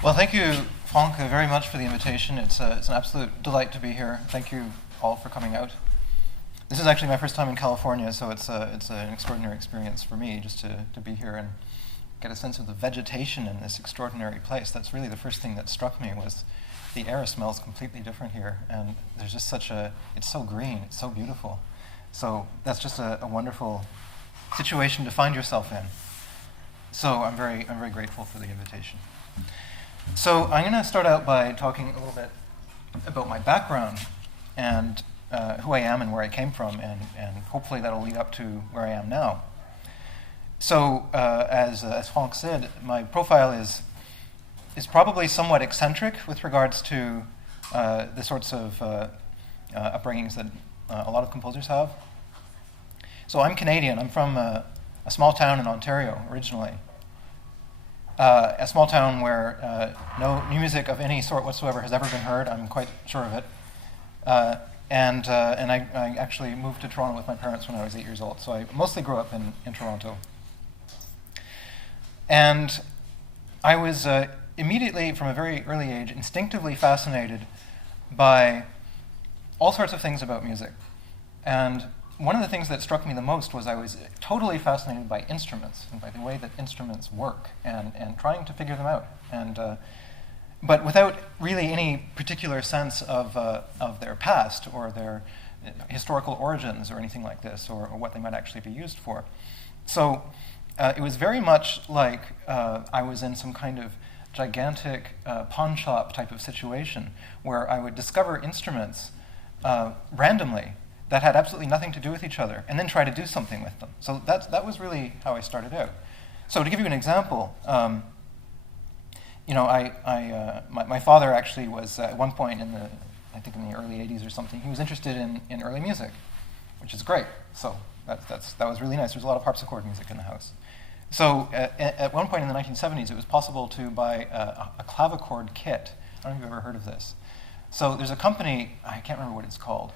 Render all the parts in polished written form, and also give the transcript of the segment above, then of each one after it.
Well, thank you, Franck, very much for the invitation. It's an absolute delight to be here. Thank you all for coming out. This is actually my first time in California, so it's an extraordinary experience for me just to be here and get a sense of the vegetation in this extraordinary place. That's really the first thing that struck me was the air smells completely different here, and there's just it's so green, it's so beautiful. So that's just a wonderful situation to find yourself in. So I'm very grateful for the invitation. So I'm going to start out by talking a little bit about my background and who I am and where I came from, and hopefully that'll lead up to where I am now. So as Franck said, my profile is probably somewhat eccentric with regards to the sorts of upbringings that a lot of composers have. So I'm Canadian. I'm from a small town in Ontario originally. A small town where no new music of any sort whatsoever has ever been heard. I'm quite sure of it. And I actually moved to Toronto with my parents when I was 8 years old. So I mostly grew up in Toronto. And I was immediately, from a very early age, instinctively fascinated by all sorts of things about music. And one of the things that struck me the most was I was totally fascinated by instruments and by the way that instruments work and trying to figure them out. But without really any particular sense of their past or their historical origins or anything like this or what they might actually be used for. So it was very much like I was in some kind of gigantic pawn shop type of situation where I would discover instruments randomly that had absolutely nothing to do with each other, and then try to do something with them. So that was really how I started out. So to give you an example, my father actually was at one point I think in the early 80s or something, he was interested in early music, which is great. So that was really nice. There's a lot of harpsichord music in the house. So at one point in the 1970s, it was possible to buy a clavichord kit. I don't know if you've ever heard of this. So there's a company, I can't remember what it's called,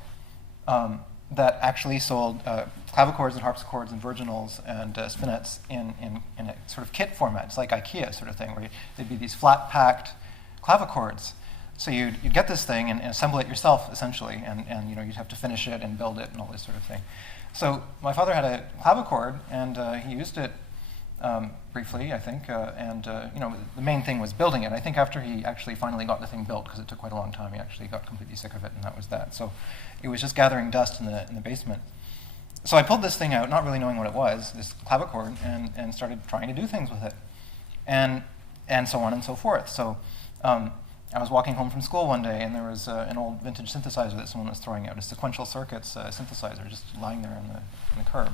that actually sold clavichords and harpsichords and virginals and spinets in a sort of kit format. It's like IKEA sort of thing, where there'd be these flat-packed clavichords. So you'd get this thing and assemble it yourself, essentially, and you'd have to finish it and build it and all this sort of thing. So my father had a clavichord, and he used it briefly, I think, the main thing was building it. I think after he actually finally got the thing built, because it took quite a long time, he actually got completely sick of it, and that was that. So it was just gathering dust in the basement. So I pulled this thing out, not really knowing what it was, this clavichord, and started trying to do things with it, and so on and so forth. So I was walking home from school one day, and there was an old vintage synthesizer that someone was throwing out, a sequential circuits synthesizer, just lying there in the curb.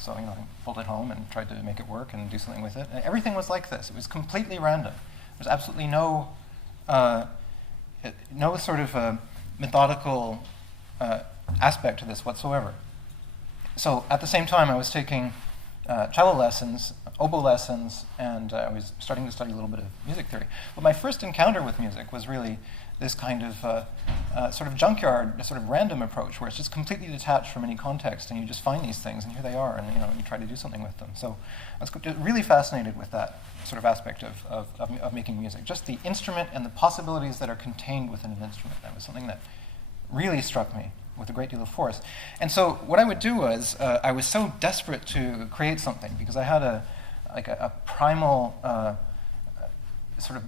So I pulled it home and tried to make it work and do something with it. And everything was like this. It was completely random. There's absolutely no sort of methodical aspect to this whatsoever. So at the same time, I was taking cello lessons, oboe lessons, and I was starting to study a little bit of music theory. But my first encounter with music was really this kind of sort of junkyard, sort of random approach, where it's just completely detached from any context, and you just find these things, and here they are, and you try to do something with them. So I was really fascinated with that sort of aspect of making music, just the instrument and the possibilities that are contained within an instrument. That was something that really struck me with a great deal of force. And so what I would do was, I was so desperate to create something, because I had a primal sort of,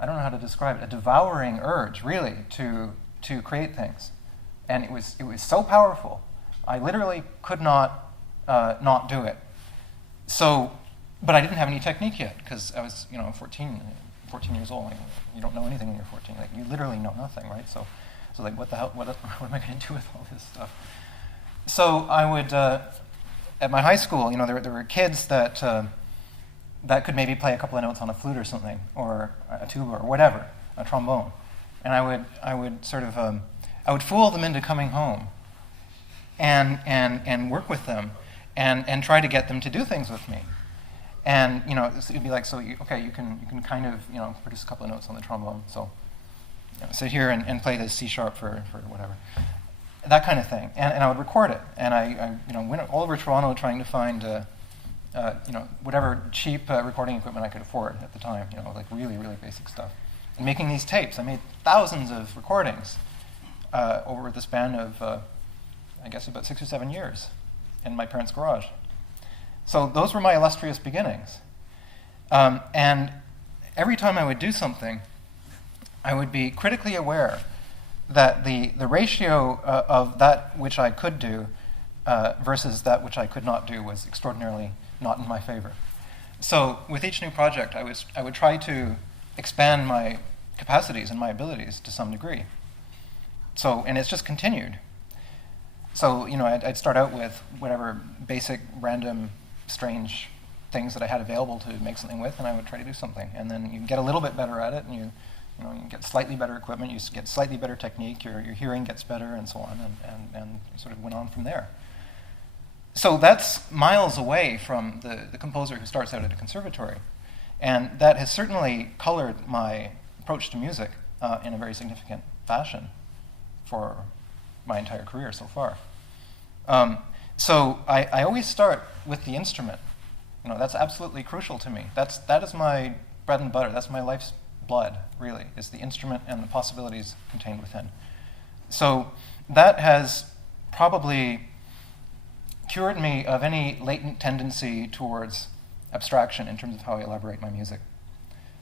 I don't know how to describe it, a devouring urge, really, to create things. And it was so powerful, I literally could not do it. So, but I didn't have any technique yet, because I was 14 years old. Like, you don't know anything when you're 14. Like, you literally know nothing, right? So like, what the hell, what am I going to do with all this stuff? So I would, at my high school, there were kids that could maybe play a couple of notes on a flute or something, or a tuba or whatever, a trombone. And I would sort of, I would fool them into coming home and work with them and try to get them to do things with me. And it'd be like, so you can kind of produce a couple of notes on the trombone. So sit here and play the C sharp for whatever, that kind of thing. And I would record it. And I went all over Toronto trying to find whatever cheap recording equipment I could afford at the time, like really, really basic stuff. And making these tapes, I made thousands of recordings over the span of, I guess, about 6 or 7 years in my parents' garage. So those were my illustrious beginnings. And every time I would do something, I would be critically aware that the ratio of that which I could do versus that which I could not do was extraordinarily not in my favor. So with each new project, I would try to expand my capacities and my abilities to some degree. So, and it's just continued. So, I'd start out with whatever basic, random, strange things that I had available to make something with, and I would try to do something. And then you get a little bit better at it, and you get slightly better equipment, you get slightly better technique, your hearing gets better, and so on, and sort of went on from there. So that's miles away from the composer who starts out at a conservatory. And that has certainly colored my approach to music in a very significant fashion for my entire career so far. So I always start with the instrument. That's absolutely crucial to me. That is my bread and butter. That's my life's blood, really, is the instrument and the possibilities contained within. So that has probably cured me of any latent tendency towards abstraction in terms of how I elaborate my music.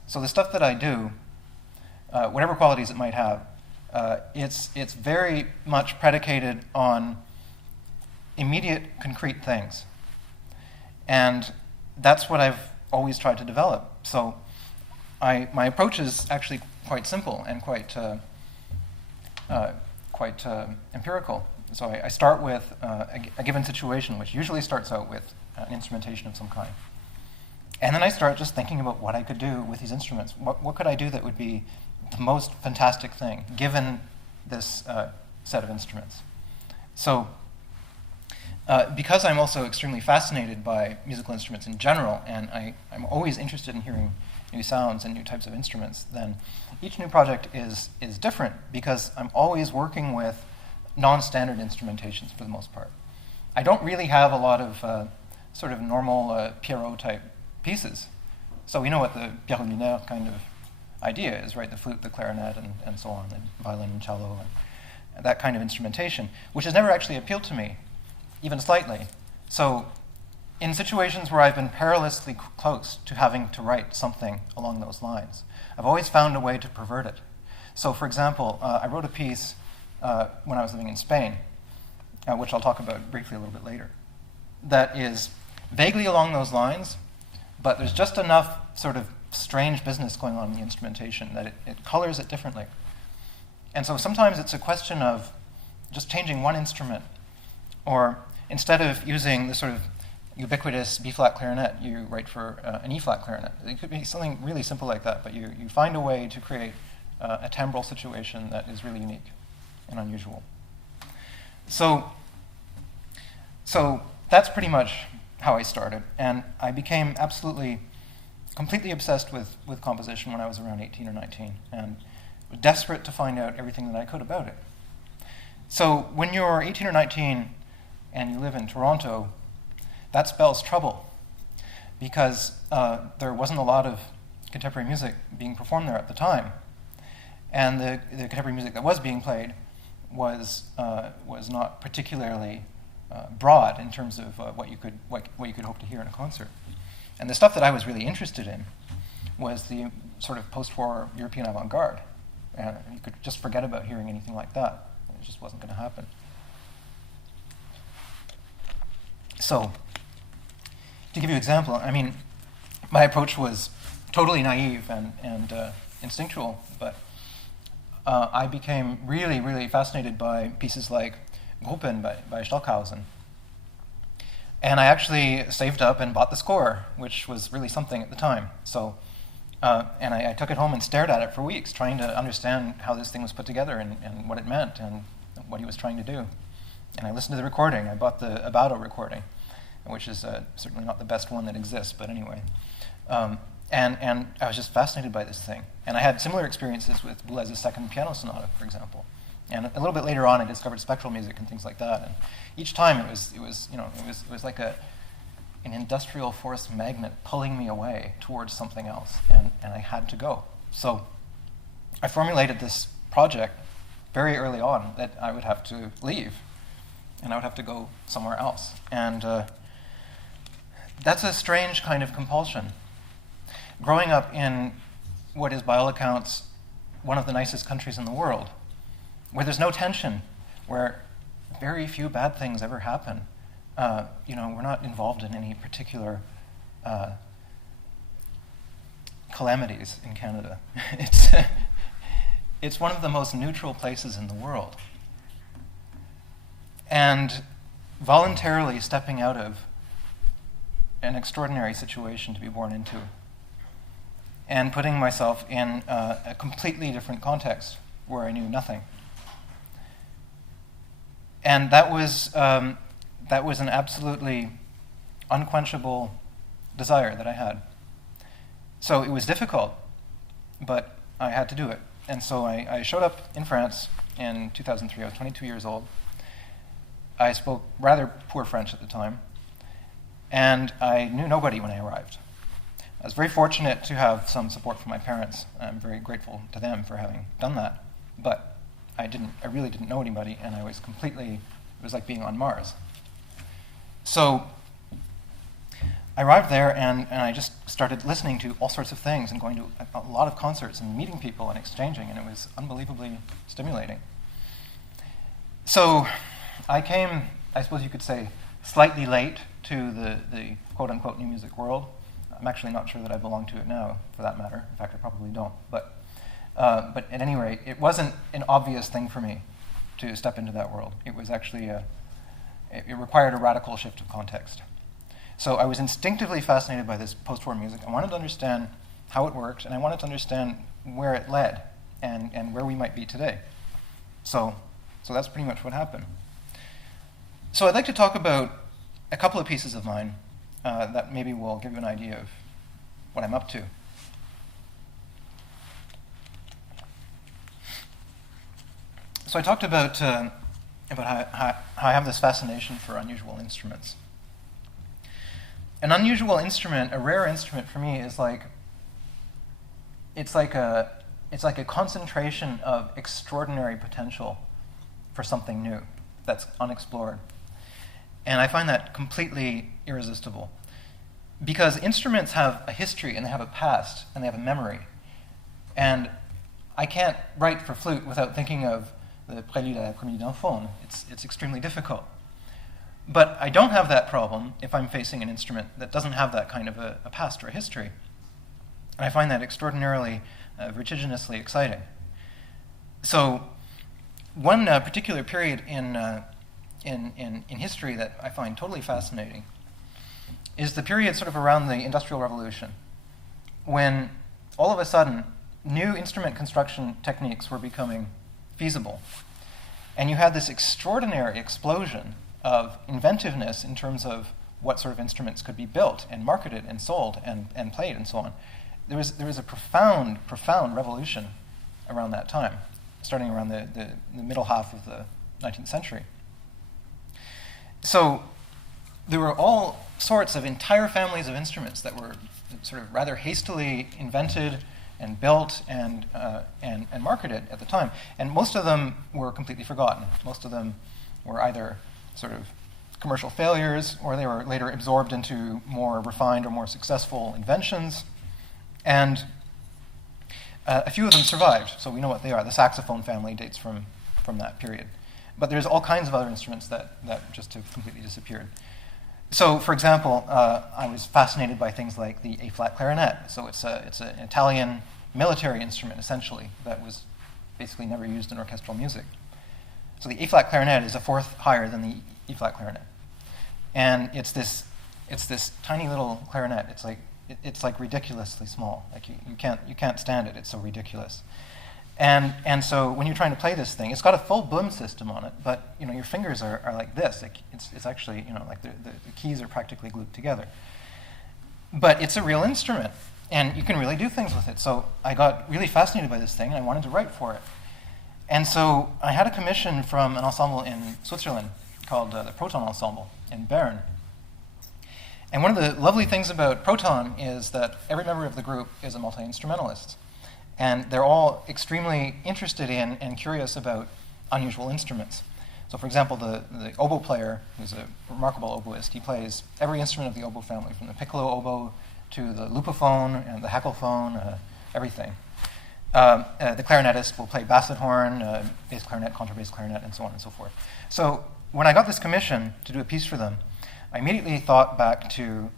So the stuff that I do, whatever qualities it might have, it's very much predicated on immediate, concrete things. And that's what I've always tried to develop. So my approach is actually quite simple and quite empirical. So I start with a given situation, which usually starts out with an instrumentation of some kind. And then I start just thinking about what I could do with these instruments. What could I do that would be the most fantastic thing, given this set of instruments? So because I'm also extremely fascinated by musical instruments in general, and I'm always interested in hearing new sounds and new types of instruments, then each new project is different because I'm always working with non-standard instrumentations for the most part. I don't really have a lot of sort of normal Pierrot-type pieces. So we know what the Pierrot lunaire kind of idea is, right? The flute, the clarinet, and so on, the violin and cello, and that kind of instrumentation, which has never actually appealed to me, even slightly. So in situations where I've been perilously close to having to write something along those lines, I've always found a way to pervert it. So for example, I wrote a piece when I was living in Spain, which I'll talk about briefly a little bit later, that is vaguely along those lines, but there's just enough sort of strange business going on in the instrumentation that it colors it differently. And so sometimes it's a question of just changing one instrument, or instead of using the sort of ubiquitous B-flat clarinet, you write for an E-flat clarinet. It could be something really simple like that, but you find a way to create a timbral situation that is really unique and unusual. So that's pretty much how I started, and I became completely obsessed with composition when I was around 18 or 19, and was desperate to find out everything that I could about it. So when you're 18 or 19 and you live in Toronto, that spells trouble, because there wasn't a lot of contemporary music being performed there at the time, and the contemporary music that was being played was not particularly broad in terms of what you could hope to hear in a concert. And the stuff that I was really interested in was the sort of post-war European avant-garde. And you could just forget about hearing anything like that. It just wasn't going to happen. So, to give you an example, I mean, my approach was totally naive and instinctual, but I became really, really fascinated by pieces like Gruppen by Stockhausen. And I actually saved up and bought the score, which was really something at the time. So, and I took it home and stared at it for weeks, trying to understand how this thing was put together and what it meant and what he was trying to do. And I listened to the recording. I bought the Abato recording, which is certainly not the best one that exists, but anyway. And I was just fascinated by this thing. And I had similar experiences with Boulez's second piano sonata, for example. And a little bit later on, I discovered spectral music and things like that. And each time, it was like an industrial force magnet pulling me away towards something else, and I had to go. So I formulated this project very early on that I would have to leave, and I would have to go somewhere else. And that's a strange kind of compulsion. Growing up in what is, by all accounts, one of the nicest countries in the world, where there's no tension, where very few bad things ever happen. We're not involved in any particular calamities in Canada. It's one of the most neutral places in the world. And voluntarily stepping out of an extraordinary situation to be born into, and putting myself in a completely different context where I knew nothing. And that was an absolutely unquenchable desire that I had. So it was difficult, but I had to do it. And so I showed up in France in 2003. I was 22 years old. I spoke rather poor French at the time, and I knew nobody when I arrived. I was very fortunate to have some support from my parents. I'm very grateful to them for having done that. But I really didn't know anybody, and I was it was like being on Mars. So I arrived there, and I just started listening to all sorts of things and going to a lot of concerts and meeting people and exchanging, and it was unbelievably stimulating. So I came, I suppose you could say, slightly late to the quote-unquote new music world. I'm actually not sure that I belong to it now, for that matter. In fact, I probably don't. But at any rate, it wasn't an obvious thing for me to step into that world. It was actually it required a radical shift of context. So I was instinctively fascinated by this post-war music. I wanted to understand how it worked, and I wanted to understand where it led and where we might be today. So that's pretty much what happened. So I'd like to talk about a couple of pieces of mine that maybe will give you an idea of what I'm up to. So I talked about how I have this fascination for unusual instruments. An unusual instrument, a rare instrument for me, is like a concentration of extraordinary potential for something new that's unexplored. And I find that completely irresistible. Because instruments have a history, and they have a past, and they have a memory. And I can't write for flute without thinking of the Prélude à la Comédie d'Enfant. It's extremely difficult. But I don't have that problem if I'm facing an instrument that doesn't have that kind of a past or a history. And I find that extraordinarily, vertiginously exciting. So one particular period in history that I find totally fascinating is the period sort of around the Industrial Revolution, when all of a sudden new instrument construction techniques were becoming feasible. And you had this extraordinary explosion of inventiveness in terms of what sort of instruments could be built and marketed and sold and played and so on. There was a profound revolution around that time, starting around the middle half of the 19th century. So there were all sorts of entire families of instruments that were sort of rather hastily invented and built and marketed at the time. And most of them were completely forgotten. Most of them were either sort of commercial failures, or they were later absorbed into more refined or more successful inventions. And a few of them survived, so we know what they are. The saxophone family dates from that period. But there's all kinds of other instruments that just have completely disappeared. So, for example, I was fascinated by things like the A-flat clarinet. So it's an Italian military instrument, essentially, that was basically never used in orchestral music. So the A-flat clarinet is a fourth higher than the E-flat clarinet, and it's this tiny little clarinet. It's like ridiculously small. Like you can't stand it. It's so ridiculous. And so when you're trying to play this thing, it's got a full boom system on it, but your fingers are like this. Like it's actually like the keys are practically glued together. But it's a real instrument, and you can really do things with it. So I got really fascinated by this thing, and I wanted to write for it. And so I had a commission from an ensemble in Switzerland called the Proton Ensemble in Bern. And one of the lovely things about Proton is that every member of the group is a multi-instrumentalist. And they're all extremely interested in and curious about unusual instruments. So for example, the oboe player, who's a remarkable oboist, he plays every instrument of the oboe family, from the piccolo oboe to the lupophone and the heckelphone, everything. The clarinetist will play basset horn, bass clarinet, contrabass clarinet, and so on and so forth. So when I got this commission to do a piece for them, I immediately thought back to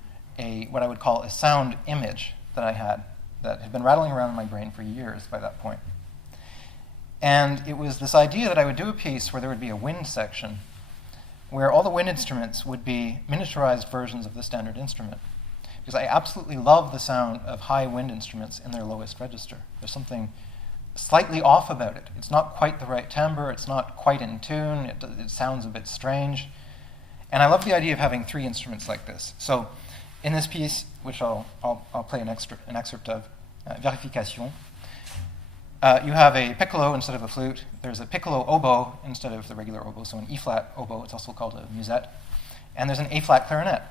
what I would call a sound image that I had that had been rattling around in my brain for years by that point. And it was this idea that I would do a piece where there would be a wind section, where all the wind instruments would be miniaturized versions of the standard instrument. Because I absolutely love the sound of high wind instruments in their lowest register. There's something slightly off about it. It's not quite the right timbre, it's not quite in tune, it sounds a bit strange. And I love the idea of having 3 instruments like this. So in this piece, which I'll play an excerpt of, Verification, you have a piccolo instead of a flute. There's a piccolo oboe instead of the regular oboe, so an E-flat oboe. It's also called a musette. And there's an A-flat clarinet.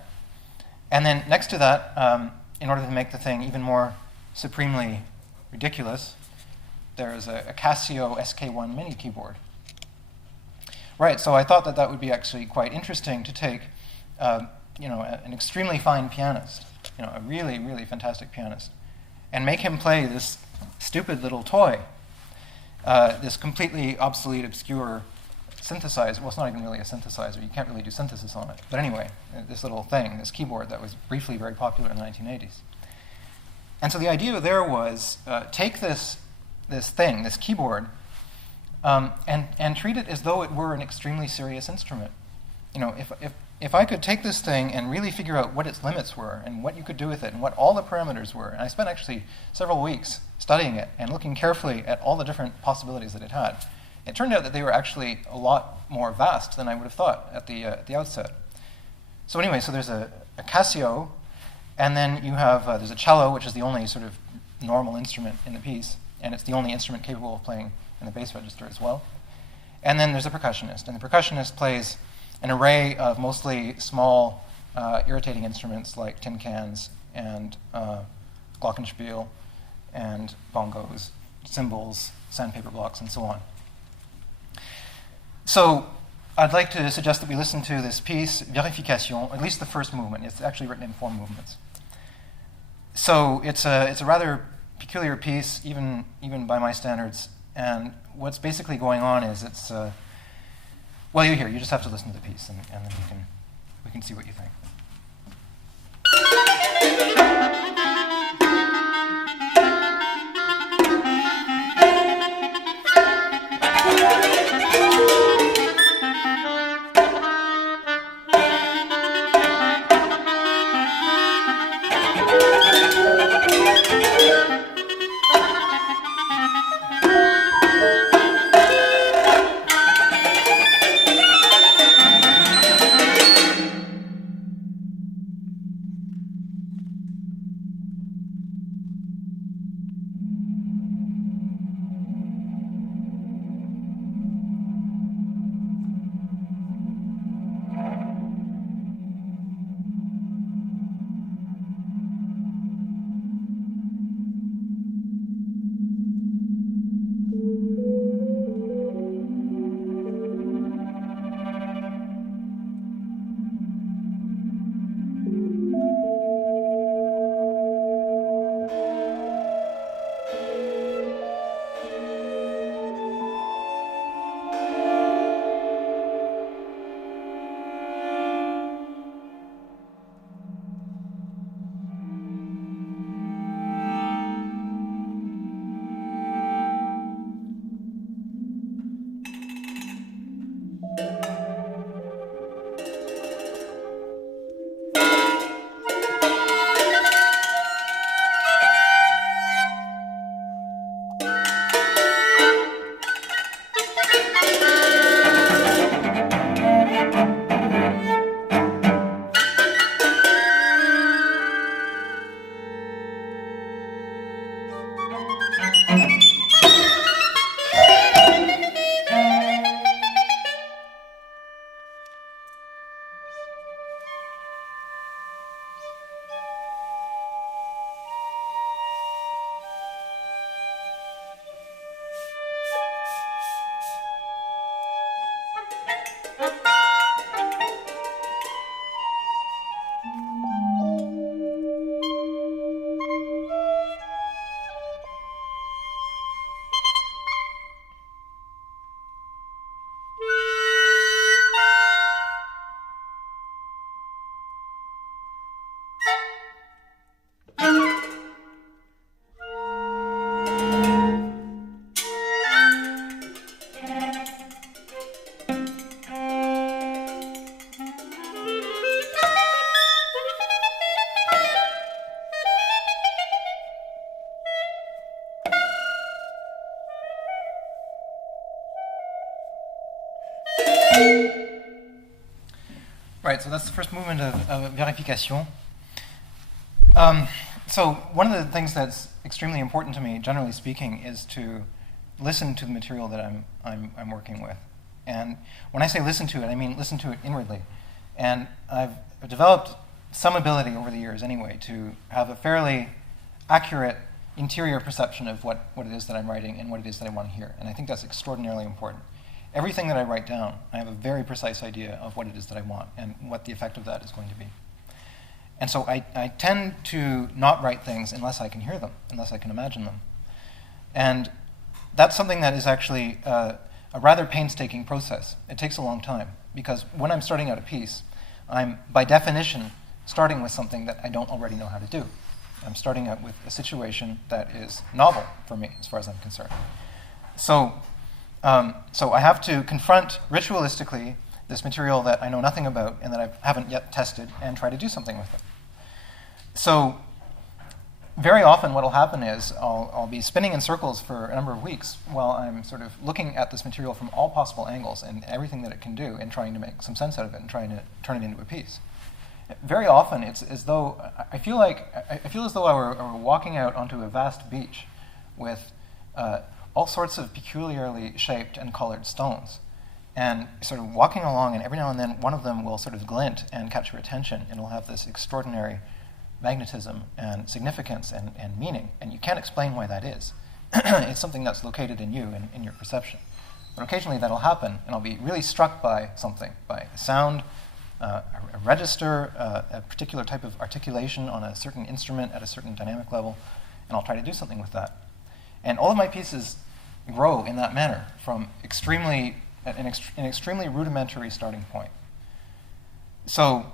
And then next to that, in order to make the thing even more supremely ridiculous, there's a Casio SK1 mini keyboard. Right, so I thought that that would be actually quite interesting to take, an extremely fine pianist, a really, really fantastic pianist, and make him play this stupid little toy, this completely obsolete, obscure synthesizer. Well, it's not even really a synthesizer. You can't really do synthesis on it. But anyway, this little thing, this keyboard that was briefly very popular in the 1980s. And so the idea there was take this thing, this keyboard, and treat it as though it were an extremely serious instrument. If I could take this thing and really figure out what its limits were and what you could do with it and what all the parameters were, and I spent actually several weeks studying it and looking carefully at all the different possibilities that it had, it turned out that they were actually a lot more vast than I would have thought at the outset. So anyway, so there's a Casio, and then you have there's a cello, which is the only sort of normal instrument in the piece, and it's the only instrument capable of playing in the bass register as well. And then there's a percussionist, and the percussionist plays an array of mostly small, irritating instruments like tin cans and glockenspiel and bongos, cymbals, sandpaper blocks, and so on. So I'd like to suggest that we listen to this piece, Verification, at least the first movement. It's actually written in 4 movements. So it's a rather peculiar piece, even by my standards. And what's basically going on is it's well, you hear. You just have to listen to the piece, and then we can see what you think. Right, so that's the first movement of verification. So one of the things that's extremely important to me, generally speaking, is to listen to the material that I'm working with. And when I say listen to it, I mean listen to it inwardly. And I've developed some ability over the years anyway to have a fairly accurate interior perception of what it is that I'm writing and what it is that I want to hear. And I think that's extraordinarily important. Everything that I write down, I have a very precise idea of what it is that I want and what the effect of that is going to be. And so I tend to not write things unless I can hear them, unless I can imagine them. And that's something that is actually a rather painstaking process. It takes a long time, because when I'm starting out a piece, I'm, by definition, starting with something that I don't already know how to do. I'm starting out with a situation that is novel for me, as far as I'm concerned. So I have to confront ritualistically this material that I know nothing about and that I haven't yet tested and try to do something with it. So very often what will happen is I'll be spinning in circles for a number of weeks while I'm sort of looking at this material from all possible angles and everything that it can do and trying to make some sense out of it and trying to turn it into a piece. Very often it's as though I feel as though I were walking out onto a vast beach with all sorts of peculiarly shaped and colored stones, and sort of walking along, and every now and then one of them will sort of glint and catch your attention, and it'll have this extraordinary magnetism and significance and meaning, and you can't explain why that is. It's something that's located in you and in your perception. But occasionally that'll happen, and I'll be really struck by something, by a sound, a register, a particular type of articulation on a certain instrument at a certain dynamic level, and I'll try to do something with that. And all of my pieces grow in that manner from an extremely rudimentary starting point. So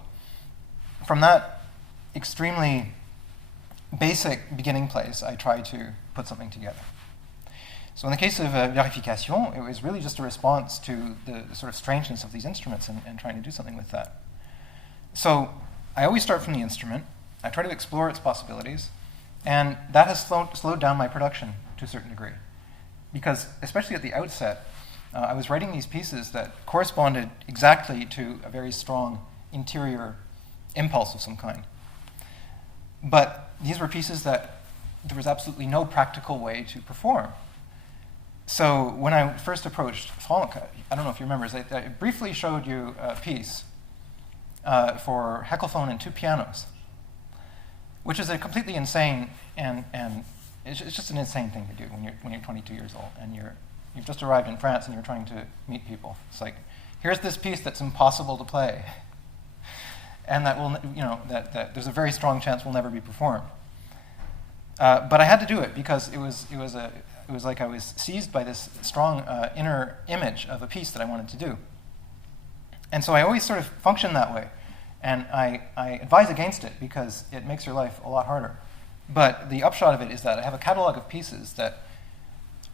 from that extremely basic beginning place, I try to put something together. So in the case of verification, it was really just a response to the sort of strangeness of these instruments and trying to do something with that. So I always start from the instrument. I try to explore its possibilities, and that has slowed down my production to a certain degree. Because, especially at the outset, I was writing these pieces that corresponded exactly to a very strong interior impulse of some kind. But these were pieces that there was absolutely no practical way to perform. So when I first approached Franck, I don't know if you remember, I briefly showed you a piece for heckelphone and two pianos, which is a completely insane and it's just an insane thing to do when you're 22 years old and you've just arrived in France and you're trying to meet people. It's like, here's this piece that's impossible to play, and that will, that there's a very strong chance will never be performed. But I had to do it because it was like I was seized by this strong inner image of a piece that I wanted to do. And so I always sort of function that way. And I advise against it because it makes your life a lot harder. But the upshot of it is that I have a catalog of pieces that,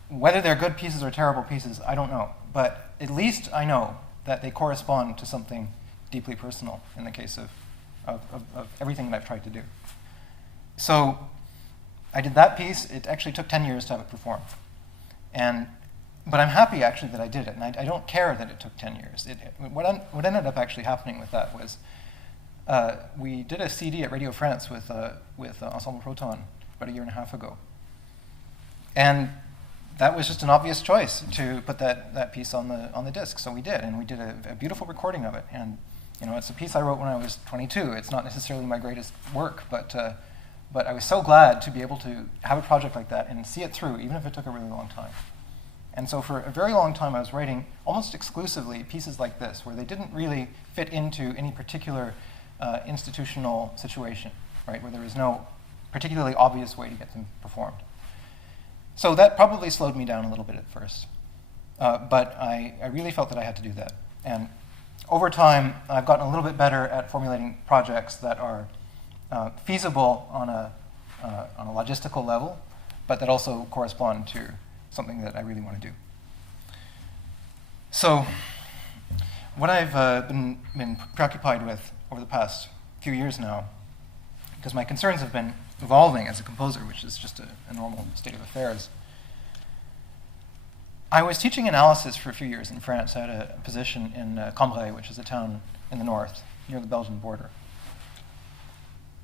whether they're good pieces or terrible pieces, I don't know. But at least I know that they correspond to something deeply personal in the case of everything that I've tried to do. So I did that piece. It actually took 10 years to have it performed. But I'm happy, actually, that I did it. And I don't care that it took 10 years. What ended up actually happening with that was we did a CD at Radio France with Ensemble Proton about a year and a half ago. And that was just an obvious choice to put that piece on the disc. So we did, and we did a beautiful recording of it. And it's a piece I wrote when I was 22. It's not necessarily my greatest work, but I was so glad to be able to have a project like that and see it through, even if it took a really long time. And so for a very long time, I was writing almost exclusively pieces like this, where they didn't really fit into any particular institutional situation, right, where there was no particularly obvious way to get them performed. So that probably slowed me down a little bit at first. But I really felt that I had to do that. And over time, I've gotten a little bit better at formulating projects that are feasible on a logistical level, but that also correspond to something that I really want to do. So what I've been preoccupied with over the past few years now, because my concerns have been evolving as a composer, which is just a normal state of affairs, I was teaching analysis for a few years in France. I had a position in Cambrai, which is a town in the north, near the Belgian border.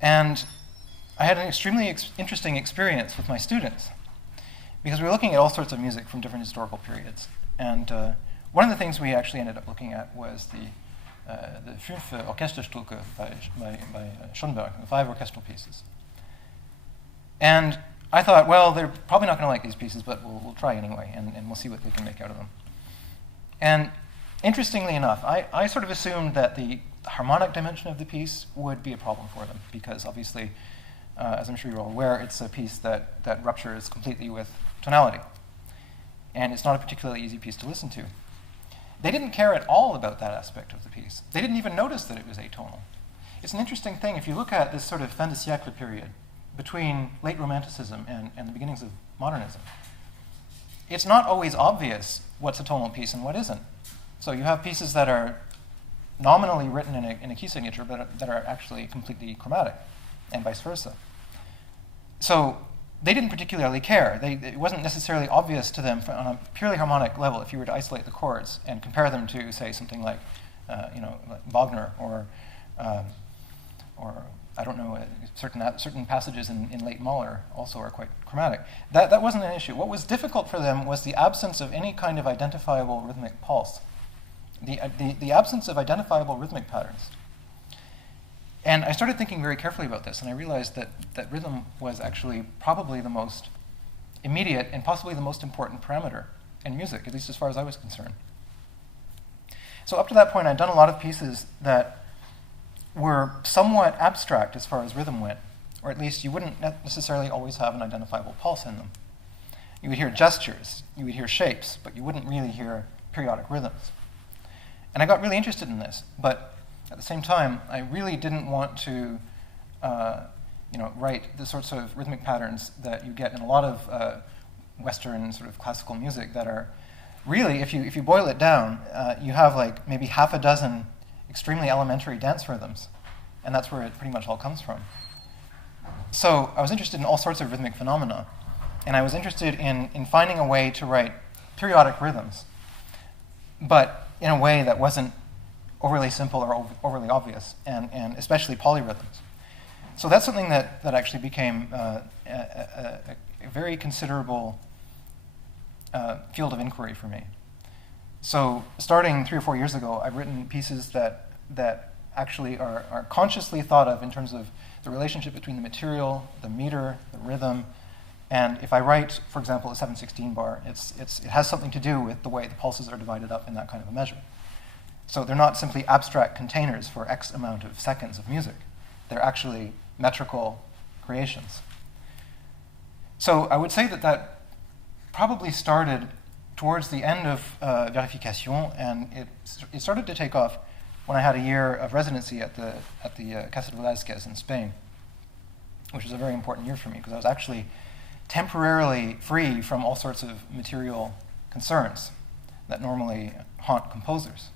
And I had an extremely interesting experience with my students, because we were looking at all sorts of music from different historical periods. And one of the things we actually ended up looking at was the fünf Orchesterstücke by Schoenberg, the 5 orchestral pieces. And I thought, well, they're probably not going to like these pieces, but we'll try anyway, and we'll see what we can make out of them. And interestingly enough, I sort of assumed that the harmonic dimension of the piece would be a problem for them, because obviously, as I'm sure you're all aware, it's a piece that ruptures completely with tonality. And it's not a particularly easy piece to listen to. They didn't care at all about that aspect of the piece. They didn't even notice that it was atonal. It's an interesting thing, if you look at this sort of fin de siècle period, between late Romanticism and the beginnings of modernism, it's not always obvious what's a tonal piece and what isn't. So you have pieces that are nominally written in a key signature, but that are actually completely chromatic, and vice versa. So they didn't particularly care. It wasn't necessarily obvious to them on a purely harmonic level if you were to isolate the chords and compare them to, say, something like, like Wagner or I don't know, certain passages in late Mahler also are quite chromatic. That wasn't an issue. What was difficult for them was the absence of any kind of identifiable rhythmic pulse, the absence of identifiable rhythmic patterns. And I started thinking very carefully about this, and I realized that rhythm was actually probably the most immediate and possibly the most important parameter in music, at least as far as I was concerned. So up to that point, I'd done a lot of pieces that were somewhat abstract as far as rhythm went, or at least you wouldn't necessarily always have an identifiable pulse in them. You would hear gestures, you would hear shapes, but you wouldn't really hear periodic rhythms. And I got really interested in this, but at the same time, I really didn't want to write the sorts of rhythmic patterns that you get in a lot of Western sort of classical music that are really, if you boil it down, you have like maybe half a dozen extremely elementary dance rhythms, and that's where it pretty much all comes from. So I was interested in all sorts of rhythmic phenomena, and I was interested in finding a way to write periodic rhythms, but in a way that wasn't overly simple or overly obvious, and especially polyrhythms. So that's something that actually became a very considerable field of inquiry for me. So starting 3 or 4 years ago, I've written pieces that actually are consciously thought of in terms of the relationship between the material, the meter, the rhythm, and if I write, for example, a 7/16 bar, it has something to do with the way the pulses are divided up in that kind of a measure. So they're not simply abstract containers for X amount of seconds of music. They're actually metrical creations. So I would say that probably started towards the end of Verification, and it started to take off when I had a year of residency at the Casa de Velázquez in Spain, which was a very important year for me because I was actually temporarily free from all sorts of material concerns that normally haunt composers.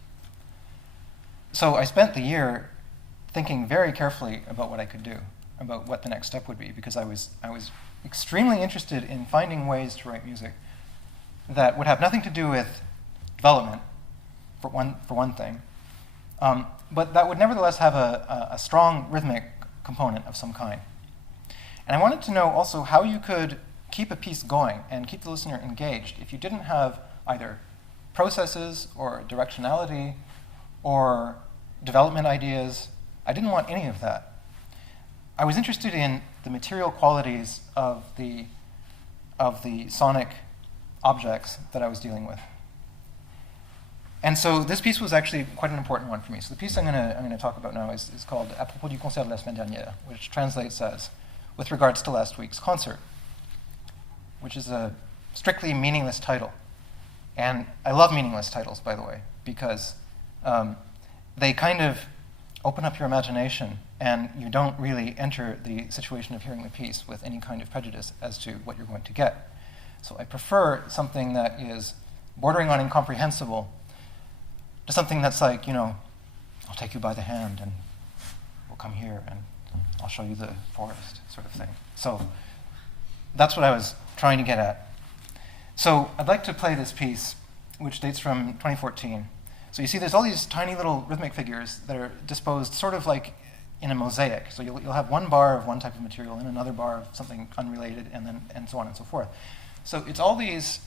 So I spent the year thinking very carefully about what I could do, about what the next step would be, because I was extremely interested in finding ways to write music that would have nothing to do with development, for one thing, but that would nevertheless have a strong rhythmic component of some kind. And I wanted to know also how you could keep a piece going and keep the listener engaged if you didn't have either processes or directionality or development ideas. I didn't want any of that. I was interested in the material qualities of the sonic objects that I was dealing with. And so this piece was actually quite an important one for me. So the piece I'm going to talk about now is called À propos du concert de la semaine dernière, which translates as with regards to last week's concert, which is a strictly meaningless title. And I love meaningless titles, by the way, because they kind of open up your imagination, and you don't really enter the situation of hearing the piece with any kind of prejudice as to what you're going to get. So I prefer something that is bordering on incomprehensible to something that's like, I'll take you by the hand and we'll come here and I'll show you the forest sort of thing. So that's what I was trying to get at. So I'd like to play this piece, which dates from 2014. So you see there's all these tiny little rhythmic figures that are disposed sort of like in a mosaic. So you'll have one bar of one type of material and another bar of something unrelated, and so on and so forth. So it's all these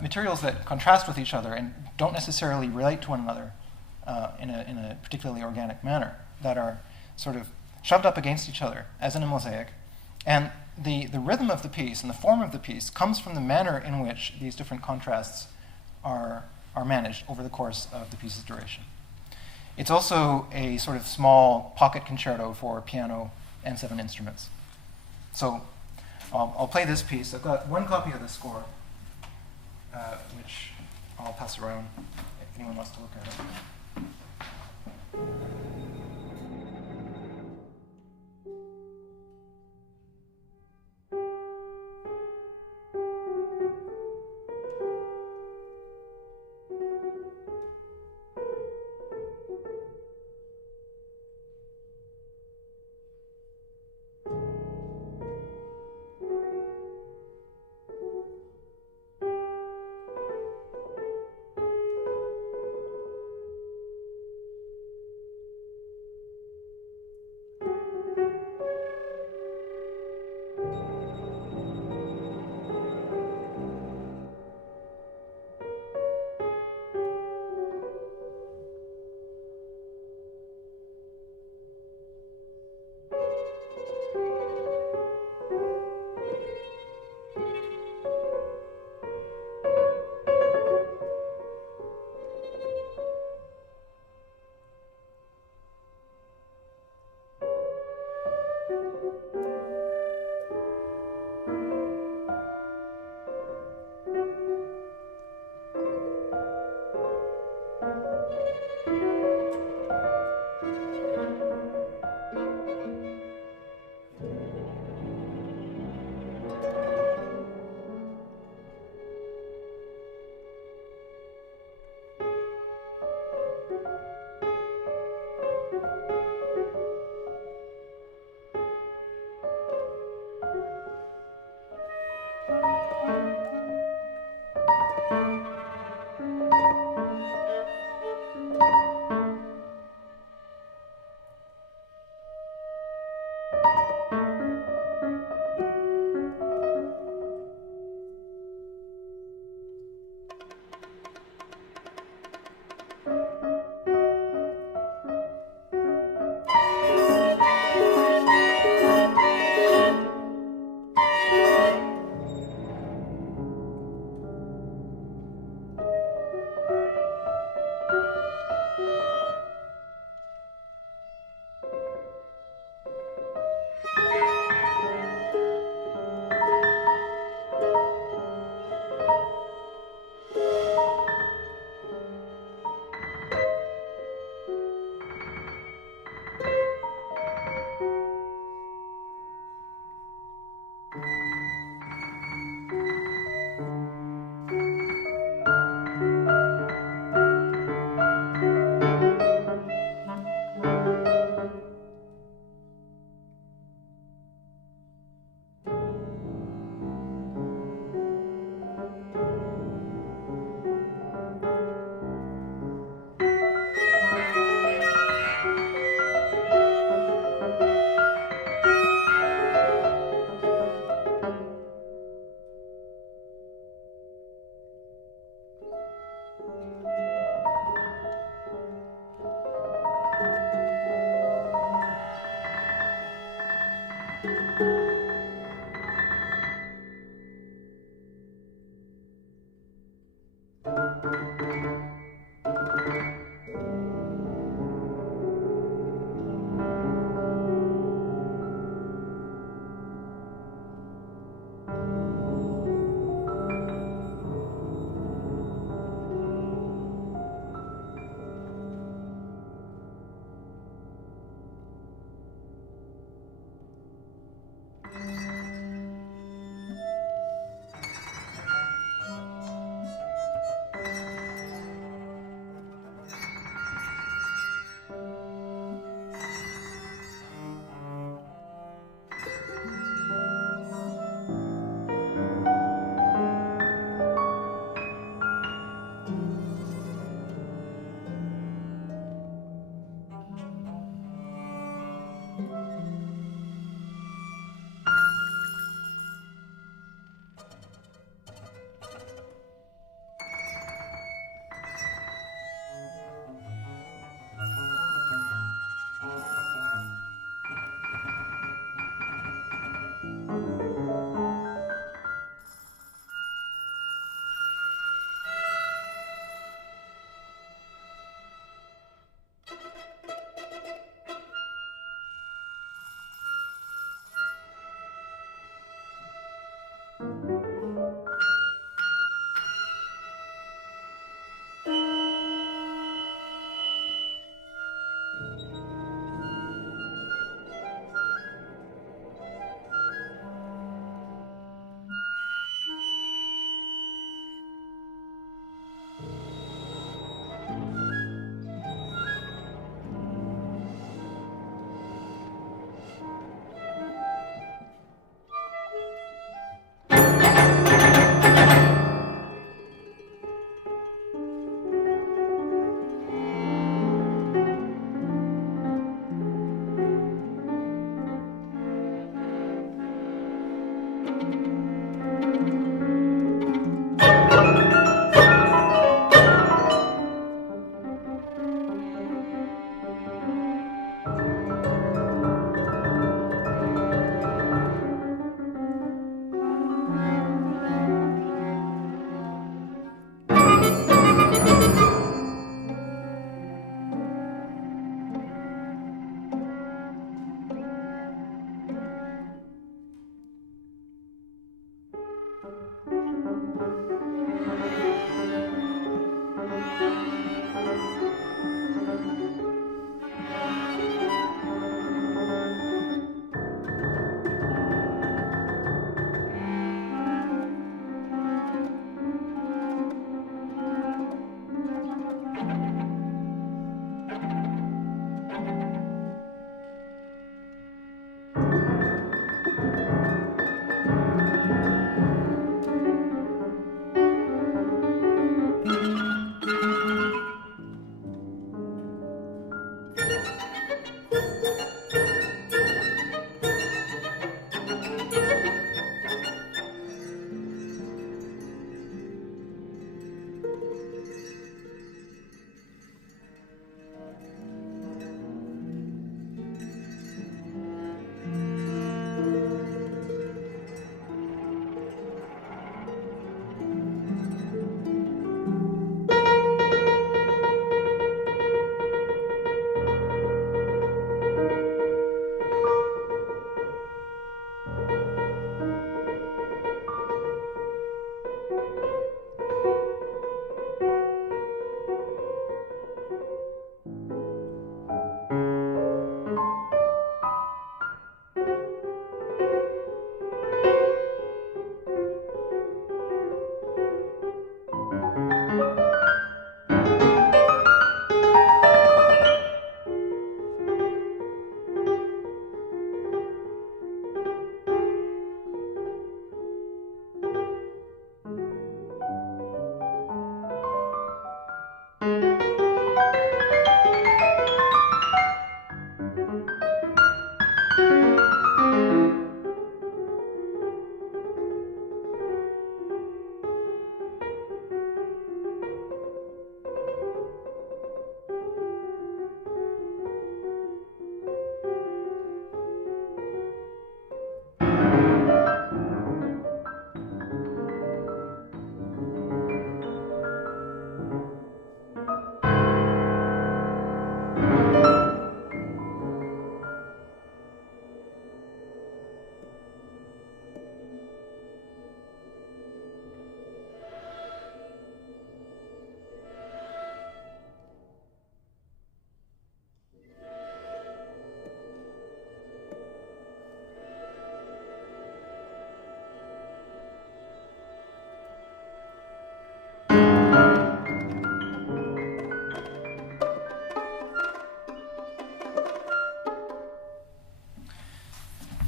materials that contrast with each other and don't necessarily relate to one another in a particularly organic manner, that are sort of shoved up against each other, as in a mosaic. And the rhythm of the piece and the form of the piece comes from the manner in which these different contrasts are managed over the course of the piece's duration. It's also a sort of small pocket concerto for piano and 7 instruments. So I'll play this piece. I've got one copy of the score, which I'll pass around if anyone wants to look at it.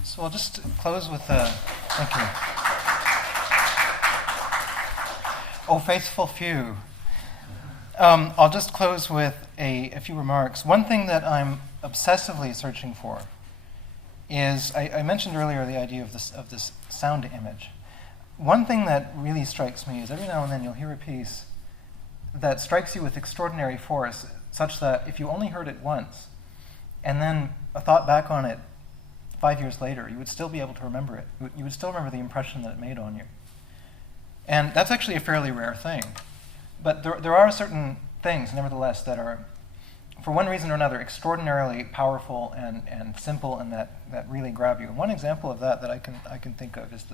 So I'll just close with thank you. Oh, faithful few. I'll just close with a few remarks. One thing that I'm obsessively searching for is, I mentioned earlier the idea of this sound image. One thing that really strikes me is every now and then you'll hear a piece that strikes you with extraordinary force, such that if you only heard it once, and then thought back on it 5 years later, you would still be able to remember it. You would still remember the impression that it made on you. And that's actually a fairly rare thing. But there are certain things, nevertheless, that are, for one reason or another, extraordinarily powerful and simple, and that really grab you. And one example of that I can think of is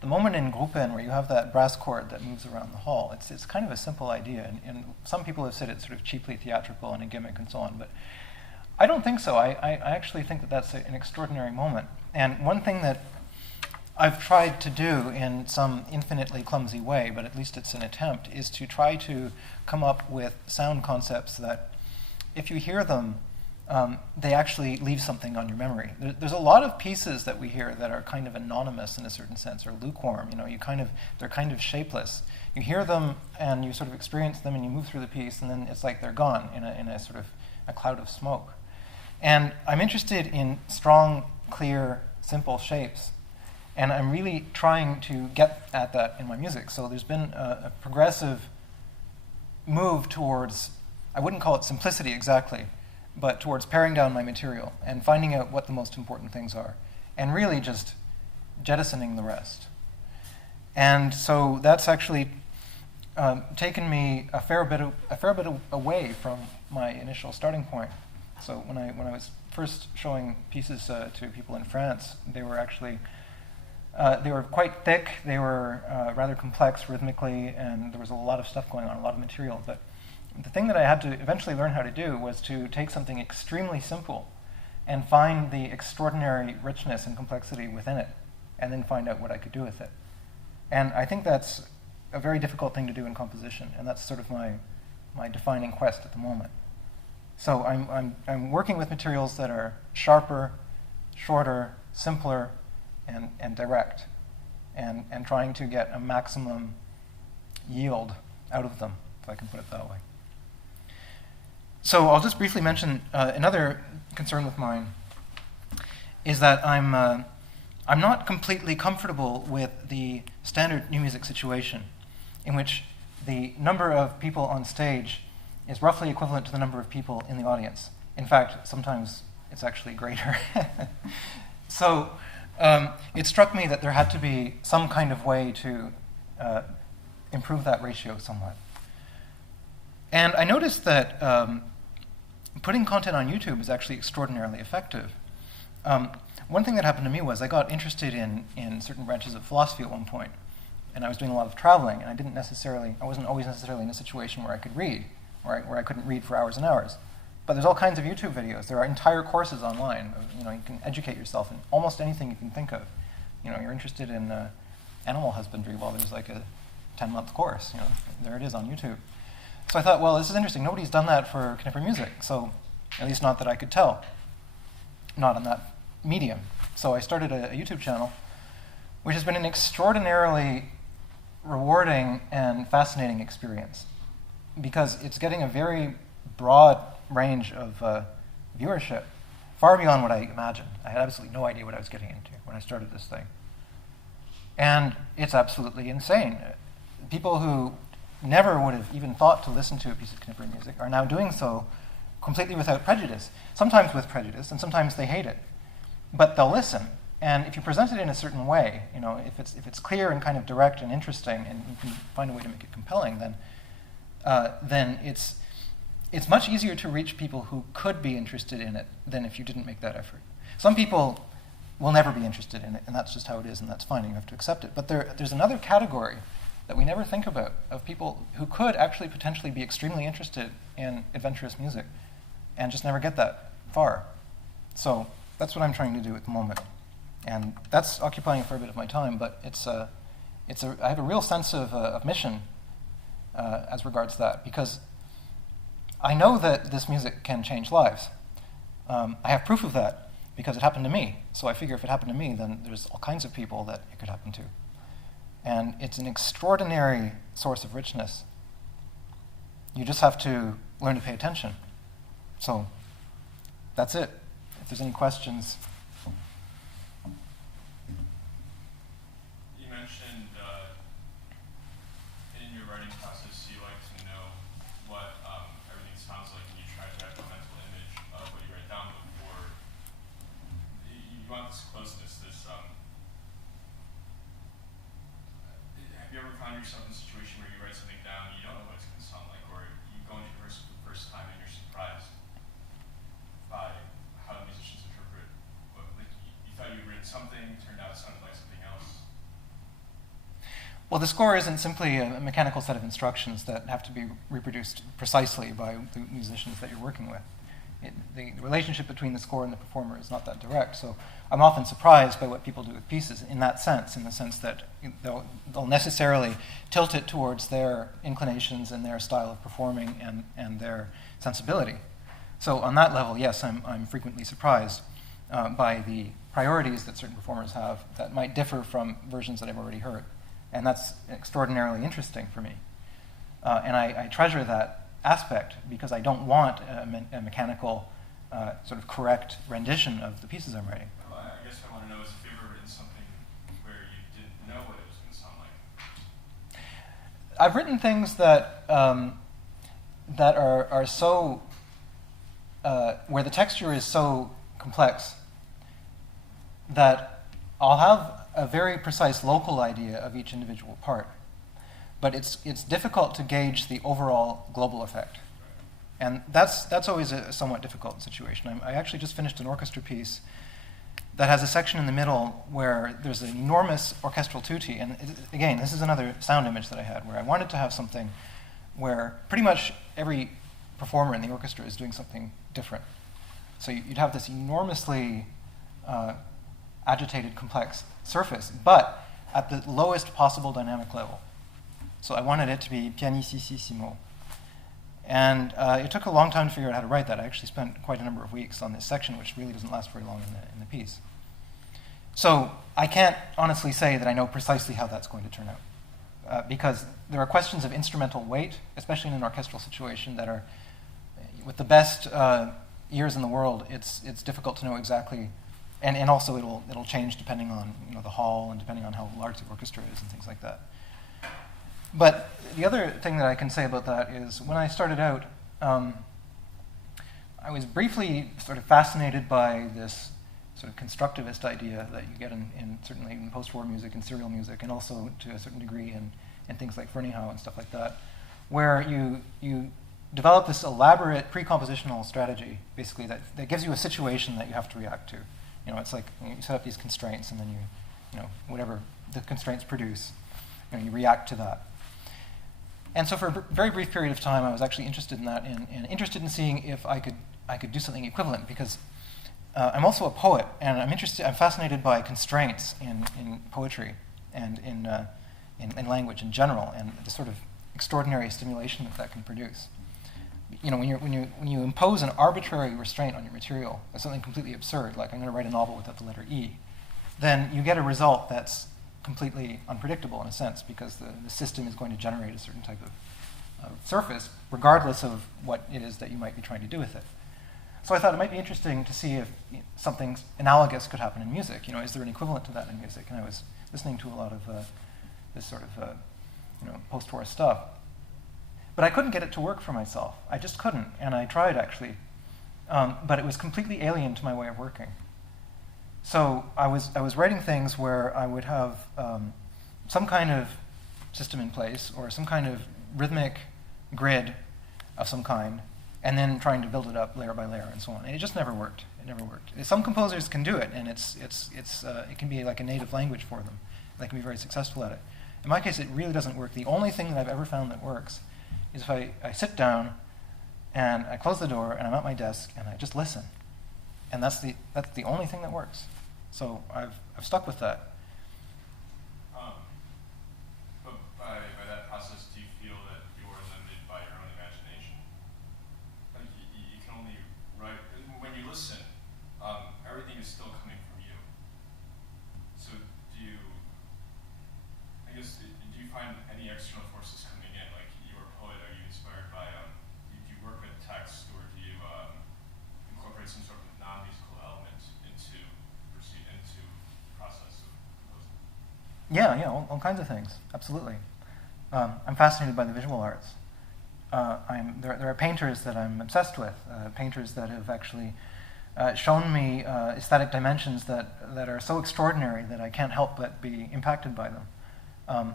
the moment in Gruppen where you have that brass cord that moves around the hall. It's kind of a simple idea, and some people have said it's sort of cheaply theatrical and a gimmick and so on, but I don't think so. I actually think that that's an extraordinary moment. And one thing that I've tried to do in some infinitely clumsy way, but at least it's an attempt, is to try to come up with sound concepts that, if you hear them, they actually leave something on your memory. There's a lot of pieces that we hear that are kind of anonymous in a certain sense, or lukewarm. They're kind of shapeless. You hear them and you sort of experience them and you move through the piece, and then it's like they're gone in a sort of a cloud of smoke. And I'm interested in strong, clear, simple shapes. And I'm really trying to get at that in my music. So there's been a progressive move towards, I wouldn't call it simplicity exactly, but towards paring down my material and finding out what the most important things are, and really just jettisoning the rest. And so that's actually taken me a fair bit away from my initial starting point. So when I was first showing pieces to people in France, they were actually they were quite thick. They were rather complex rhythmically, and there was a lot of stuff going on, a lot of material. But the thing that I had to eventually learn how to do was to take something extremely simple and find the extraordinary richness and complexity within it, and then find out what I could do with it. And I think that's a very difficult thing to do in composition, and that's sort of my defining quest at the moment. So I'm working with materials that are sharper, shorter, simpler, and direct, and trying to get a maximum yield out of them, if I can put it that way. So I'll just briefly mention another concern with mine is that I'm not completely comfortable with the standard new music situation, in which the number of people on stage is roughly equivalent to the number of people in the audience. In fact, sometimes it's actually greater. So it struck me that there had to be some kind of way to improve that ratio somewhat. And I noticed that putting content on YouTube is actually extraordinarily effective. One thing that happened to me was I got interested in certain branches of philosophy at one point, and I was doing a lot of traveling, and I wasn't always necessarily in a situation where I could read, where I couldn't read for hours and hours. But there's all kinds of YouTube videos. There are entire courses online. You can educate yourself in almost anything you can think of. You're interested in animal husbandry. Well, there's like a 10-month course. There it is on YouTube. So I thought, well, this is interesting. Nobody's done that for contemporary music. So, at least not that I could tell. Not in that medium. So I started a YouTube channel, which has been an extraordinarily rewarding and fascinating experience, because it's getting a very broad range of viewership, far beyond what I imagined. I had absolutely no idea what I was getting into when I started this thing. And it's absolutely insane. People who never would have even thought to listen to a piece of contemporary music are now doing so completely without prejudice, sometimes with prejudice, and sometimes they hate it. But they'll listen. And if you present it in a certain way, if it's clear and kind of direct and interesting, and you can find a way to make it compelling, then it's much easier to reach people who could be interested in it than if you didn't make that effort. Some people will never be interested in it, and that's just how it is, and that's fine, you have to accept it. But there's another category that we never think about of people who could actually potentially be extremely interested in adventurous music and just never get that far. So that's what I'm trying to do at the moment. And that's occupying a fair bit of my time, but I have a real sense of mission as regards that, because I know that this music can change lives. I have proof of that because it happened to me. So I figure if it happened to me, then there's all kinds of people that it could happen to. And it's an extraordinary source of richness. You just have to learn to pay attention. So that's it. If there's any questions. You mentioned in your writing process, you like to know what everything sounds like, and you try to have a mental image of what you write down before. You want this closeness, have you ever found yourself in a situation where you write something down and you don't know what it's going to sound like, or you go into rehearsal for the first time and you're surprised by how the musicians interpret what, like, you thought you'd written something, turned out it sounded like something else? Well, the score isn't simply a mechanical set of instructions that have to be reproduced precisely by the musicians that you're working with. The relationship between the score and the performer is not that direct, so I'm often surprised by what people do with pieces in the sense that they'll necessarily tilt it towards their inclinations and their style of performing and their sensibility. So on that level, yes, I'm frequently surprised by the priorities that certain performers have that might differ from versions that I've already heard. And that's extraordinarily interesting for me. And I treasure that aspect because I don't want a mechanical, sort of correct rendition of the pieces I'm writing. Well, I guess I want to know, if you've ever written something where I've written things that that are so where the texture is so complex that I'll have a very precise local idea of each individual part, but it's difficult to gauge the overall global effect, and that's always a somewhat difficult situation. I actually just finished an orchestra piece that has a section in the middle where there's an enormous orchestral tutti, and again, this is another sound image that I had where I wanted to have something where pretty much every performer in the orchestra is doing something different. So you'd have this enormously agitated, complex surface, but at the lowest possible dynamic level. So I wanted it to be pianissimo. And it took a long time to figure out how to write that. I actually spent quite a number of weeks on this section, which really doesn't last very long in the piece. So I can't honestly say that I know precisely how that's going to turn out, because there are questions of instrumental weight, especially in an orchestral situation, that are, with the best ears in the world, it's difficult to know exactly, and also it'll change depending on the hall and depending on how large the orchestra is and things like that. But the other thing that I can say about that is when I started out, I was briefly sort of fascinated by this sort of constructivist idea that you get certainly in post-war music and serial music, and also to a certain degree in things like Ferneyhough and stuff like that, where you develop this elaborate pre-compositional strategy, basically, that gives you a situation that you have to react to. It's like you set up these constraints, and then whatever the constraints produce, you react to that. And so for a very brief period of time, I was actually interested in that, and interested in seeing if I could do something equivalent, because I'm also a poet, and I'm fascinated by constraints in poetry and in language in general, and the sort of extraordinary stimulation that can produce. When you impose an arbitrary restraint on your material, as something completely absurd, like I'm going to write a novel without the letter E, then you get a result that's completely unpredictable in a sense, because the system is going to generate a certain type of surface, regardless of what it is that you might be trying to do with it. So I thought it might be interesting to see if something analogous could happen in music. Is there an equivalent to that in music? And I was listening to a lot of this sort of post-war stuff. But I couldn't get it to work for myself. I just couldn't, and I tried actually. But it was completely alien to my way of working. So I was writing things where I would have some kind of system in place, or some kind of rhythmic grid of some kind, and then trying to build it up layer by layer and so on. And it just never worked. It never worked. Some composers can do it, and it can be like a native language for them. They can be very successful at it. In my case, it really doesn't work. The only thing that I've ever found that works is if I sit down and I close the door and I'm at my desk and I just listen. And that's the only thing that works. So I've stuck with that. But by that process, do you feel that you're limited by your own imagination? Like you can only write when you listen. Everything is still coming from you. So do you find any external forces coming in? Like you're a poet, are you inspired by? Do you work with text, or do you incorporate some sort of non-musical element into the process of composing? Yeah, all kinds of things. Absolutely. I'm fascinated by the visual arts. There are painters that I'm obsessed with. Painters that have actually shown me aesthetic dimensions that are so extraordinary that I can't help but be impacted by them.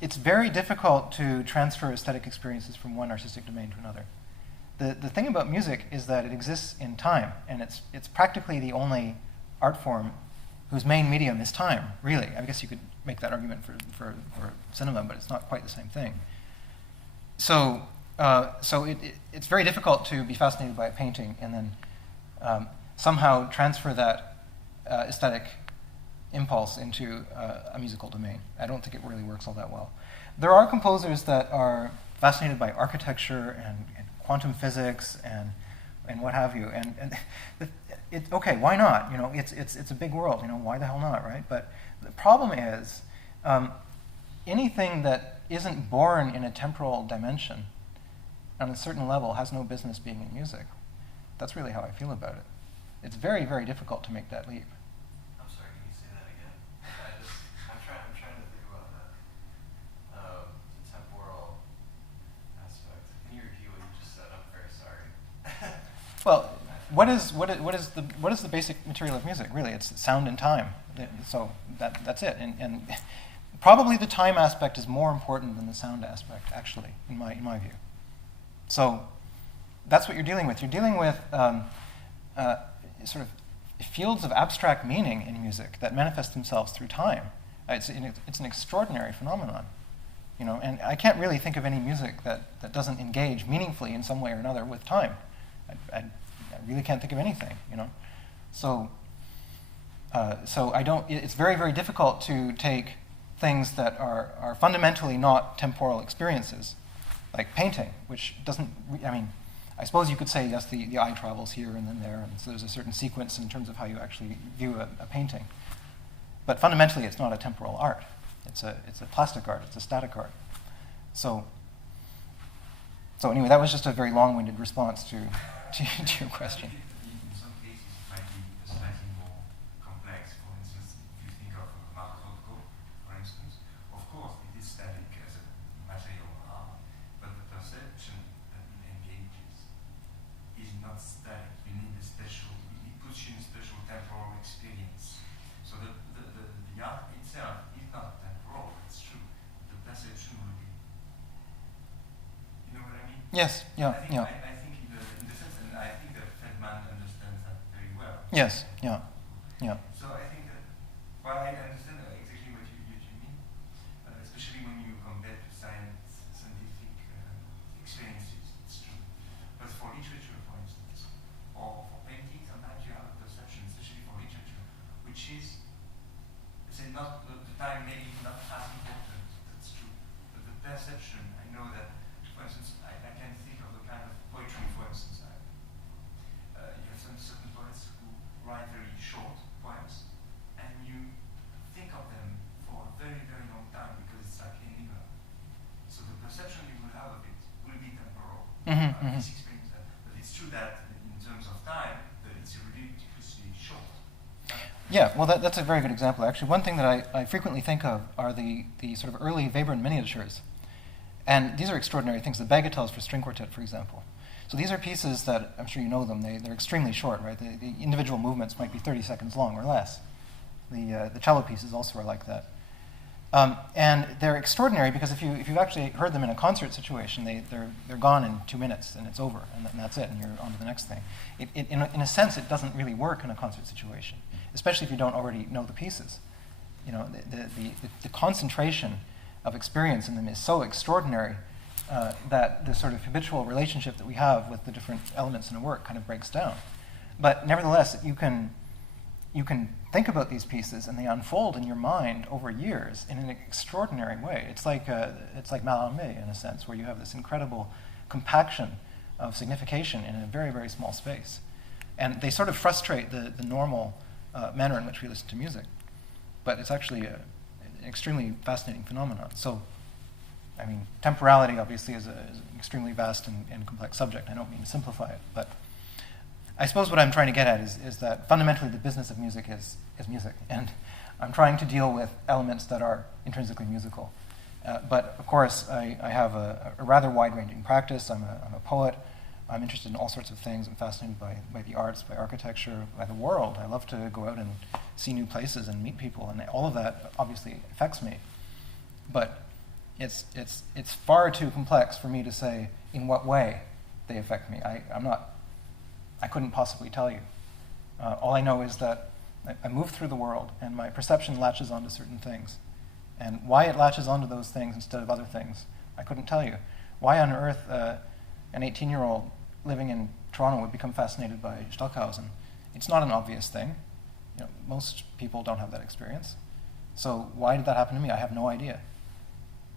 It's very difficult to transfer aesthetic experiences from one artistic domain to another. The thing about music is that it exists in time, and it's practically the only art form whose main medium is time, really. I guess you could make that argument for cinema, but it's not quite the same thing. So it's very difficult to be fascinated by a painting and then somehow transfer that aesthetic impulse into a musical domain. I don't think it really works all that well. There are composers that are fascinated by architecture and quantum physics and what have you. And okay, why not? It's a big world. Why the hell not, right? But the problem is anything that isn't born in a temporal dimension on a certain level has no business being in music. That's really how I feel about it. It's very, very difficult to make that leap. I'm sorry, can you say that again? I'm trying to think about that. The temporal what is the basic material of music? Really, it's sound and time. So that's it. And probably the time aspect is more important than the sound aspect, actually, in my view. So that's what you're dealing with. You're dealing with sort of fields of abstract meaning in music that manifest themselves through time. It's an extraordinary phenomenon, you know. And I can't really think of any music that doesn't engage meaningfully in some way or another with time. I really can't think of anything, you know. So I don't. It's very, very difficult to take things that are fundamentally not temporal experiences, like painting, which doesn't. I mean, I suppose you could say yes, the eye travels here and then there, and so there's a certain sequence in terms of how you actually view a painting. But fundamentally, it's not a temporal art. It's a plastic art. It's a static art. So anyway, that was just a very long-winded response to your question. In some cases, it might be slightly more complex. For instance, if you think of Mark Rothko, for instance, of course, it is static as a material art, but the perception that it engages is not static. You need a special, it puts you in a special temporal experience. So the art itself is not temporal, it's true. The perception will be, you know what I mean? Yes, yeah, yeah. I think in the sense, and I think that Feldman understands that very well. Yes, yeah, yeah. So I think that, well, I understand exactly what you mean, especially when you compare to scientific experiences, it's true. But for literature, for instance, or for painting, sometimes you have a perception, especially for literature, which is, let's say, not the time maybe not as important, that's true. But the perception, I know that, for instance, I can think of a kind of poetry, for instance. You have some certain poets who write very short poems, and you think of them for a very, very long time because it's like enigma. So the perception you will have of it will be temporal. This experience. But it's true that in terms of time, that it's ridiculously short. Yeah, well, that's a very good example. Actually, one thing that I frequently think of are the sort of early Webern miniatures. And these are extraordinary things. The bagatelles for string quartet, for example. So these are pieces that, I'm sure you know them, they're extremely short, right? The individual movements might be 30 seconds long or less. The cello pieces also are like that. And they're extraordinary because if you've actually heard them in a concert situation, they're gone in 2 minutes and it's over, and that's it, and you're on to the next thing. In a sense, it doesn't really work in a concert situation, especially if you don't already know the pieces. You know, the concentration of experience in them is so extraordinary that the sort of habitual relationship that we have with the different elements in a work kind of breaks down. But nevertheless, you can think about these pieces and they unfold in your mind over years in an extraordinary way. It's like Mallarmé in a sense, where you have this incredible compaction of signification in a very, very small space. And they sort of frustrate the normal manner in which we listen to music. But it's actually an extremely fascinating phenomenon. So, I mean, temporality obviously is an extremely vast and complex subject. I don't mean to simplify it, but I suppose what I'm trying to get at is that fundamentally the business of music is music, and I'm trying to deal with elements that are intrinsically musical. But of course, I have a rather wide-ranging practice. I'm a poet. I'm interested in all sorts of things. I'm fascinated by the arts, by architecture, by the world. I love to go out and see new places and meet people, and all of that obviously affects me. But it's far too complex for me to say in what way they affect me. I couldn't possibly tell you. All I know is that I move through the world, and my perception latches onto certain things. And why it latches onto those things instead of other things, I couldn't tell you. Why on earth an 18-year-old living in Toronto would become fascinated by Stockhausen? It's not an obvious thing. You know, most people don't have that experience. So why did that happen to me? I have no idea.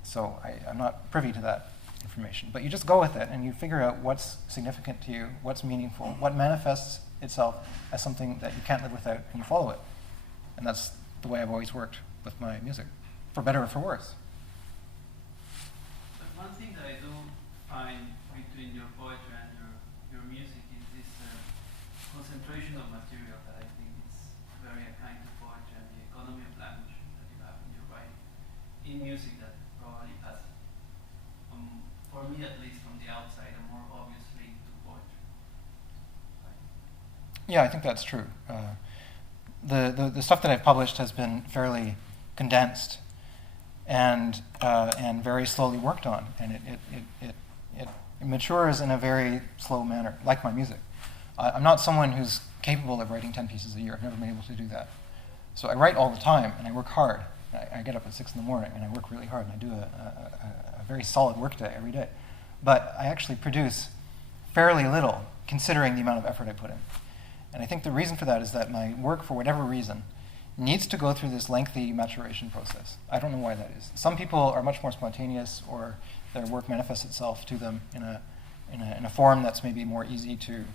So I'm not privy to that information. But you just go with it, and you figure out what's significant to you, what's meaningful, what manifests itself as something that you can't live without, and you follow it. And that's the way I've always worked with my music, for better or for worse. But one thing that I do find between your poetry and your music is this concentration of material that I think is very akin to poetry, and the economy of language that you have in your writing. In music that probably has, for me at least from the outside, a more obvious link to poetry. Right? Yeah, I think that's true. The stuff that I've published has been fairly condensed and very slowly worked on, and it matures in a very slow manner, like my music. I'm not someone who's capable of writing 10 pieces a year. I've never been able to do that. So I write all the time, and I work hard. I get up at 6 in the morning, and I work really hard, and I do a very solid work day every day. But I actually produce fairly little, considering the amount of effort I put in. And I think the reason for that is that my work, for whatever reason, needs to go through this lengthy maturation process. I don't know why that is. Some people are much more spontaneous, or their work manifests itself to them in a form that's maybe more easy to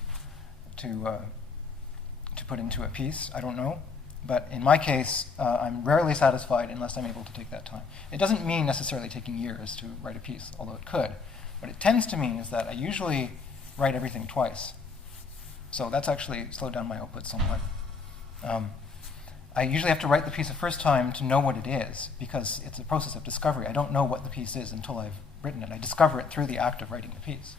put into a piece. I don't know. But in my case, I'm rarely satisfied unless I'm able to take that time. It doesn't mean necessarily taking years to write a piece, although it could. What it tends to mean is that I usually write everything twice. So that's actually slowed down my output somewhat. I usually have to write the piece the first time to know what it is, because it's a process of discovery. I don't know what the piece is until I've written it. I discover it through the act of writing the piece.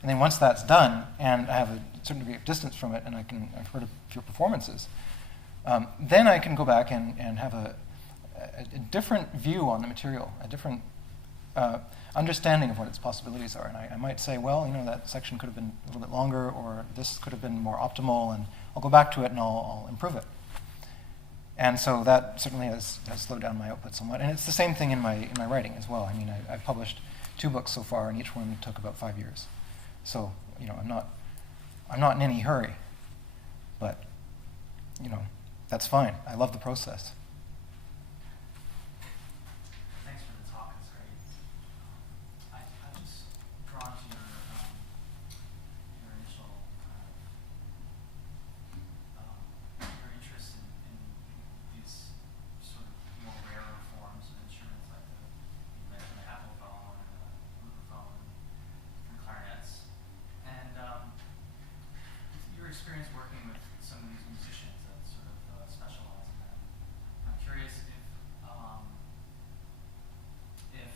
And then once that's done, and I have a certain degree of distance from it, and I've heard a few performances, then I can go back and have a different view on the material, a different understanding of what its possibilities are. And I might say, well, that section could have been a little bit longer, or this could have been more optimal, and I'll go back to it and I'll improve it. And so that certainly has slowed down my output somewhat. And it's the same thing in my writing as well. I mean, I've published 2 books so far, and each one took about 5 years. So I'm not in any hurry, but that's fine. I love the process. Thanks for the talk. It's great. I was drawn to your initial your interest in these sort of more rarer forms of instruments, like you mentioned the apple phone and the flugelphone and clarinets. And your experience working with some of these musicians that sort of specialize in that. I'm curious if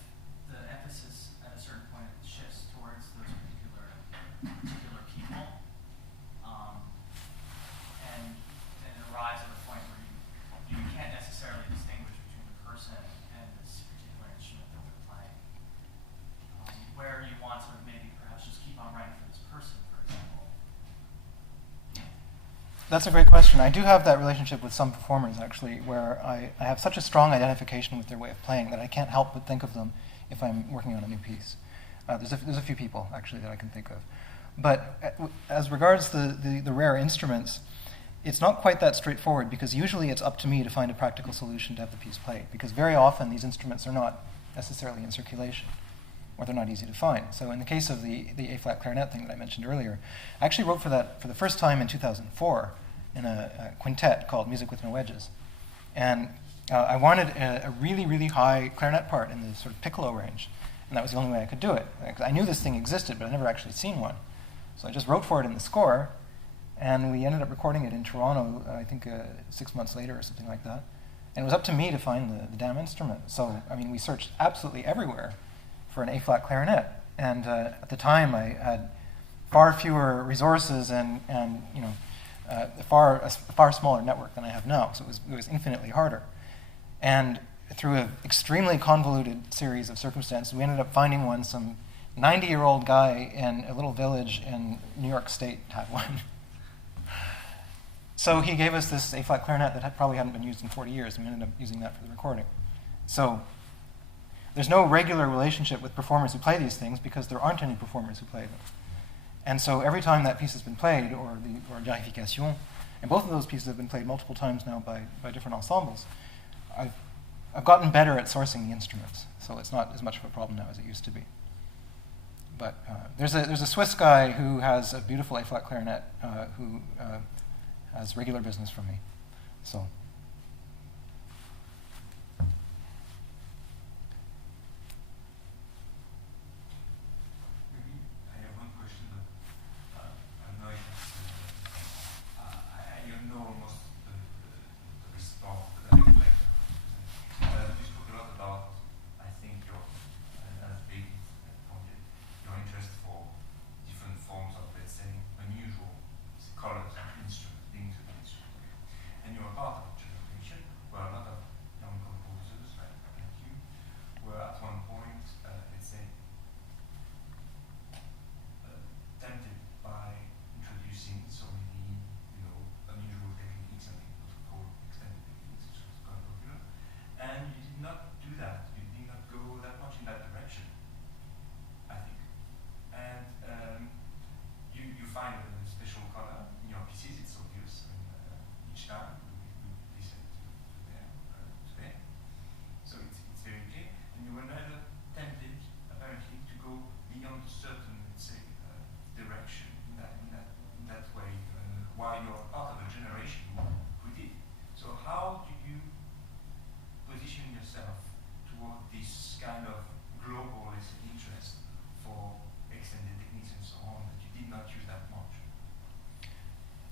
the emphasis at a certain point shifts towards those particular people, and it arrives at a point where you can't necessarily distinguish between the person and this particular instrument that they're playing. Where you want to maybe perhaps just keep on writing for this person, for example. That's a great question. I do have that relationship with some performers, actually, where I have such a strong identification with their way of playing that I can't help but think of them if I'm working on a new piece. There's a few people, actually, that I can think of. But as regards the rare instruments, it's not quite that straightforward, because usually it's up to me to find a practical solution to have the piece played, because very often these instruments are not necessarily in circulation, or they're not easy to find. So in the case of the A-flat clarinet thing that I mentioned earlier, I actually wrote for that for the first time in 2004 in a quintet called Music with No Edges. And I wanted a really, really high clarinet part in the sort of piccolo range, and that was the only way I could do it. I knew this thing existed, but I'd never actually seen one. So I just wrote for it in the score, and we ended up recording it in Toronto, I think 6 months later or something like that. And it was up to me to find the damn instrument. So, I mean, we searched absolutely everywhere for an A-flat clarinet. And at the time, I had far fewer resources and a far smaller network than I have now. So it was infinitely harder. And through an extremely convoluted series of circumstances, we ended up finding one. Some 90-year-old guy in a little village in New York State had one. So he gave us this A-flat clarinet that probably hadn't been used in 40 years, and we ended up using that for the recording. So there's no regular relationship with performers who play these things, because there aren't any performers who play them. And so every time that piece has been played, or Andreyev, and both of those pieces have been played multiple times now by different ensembles, I've gotten better at sourcing the instruments. So it's not as much of a problem now as it used to be. But there's a Swiss guy who has a beautiful A-flat clarinet who has regular business from me. So. Maybe I have one question, but I don't know if I know almost the response, but I would like to you spoke a lot about, I think, as David pointed, your interest for different forms of, let's say, unusual colors and instruments.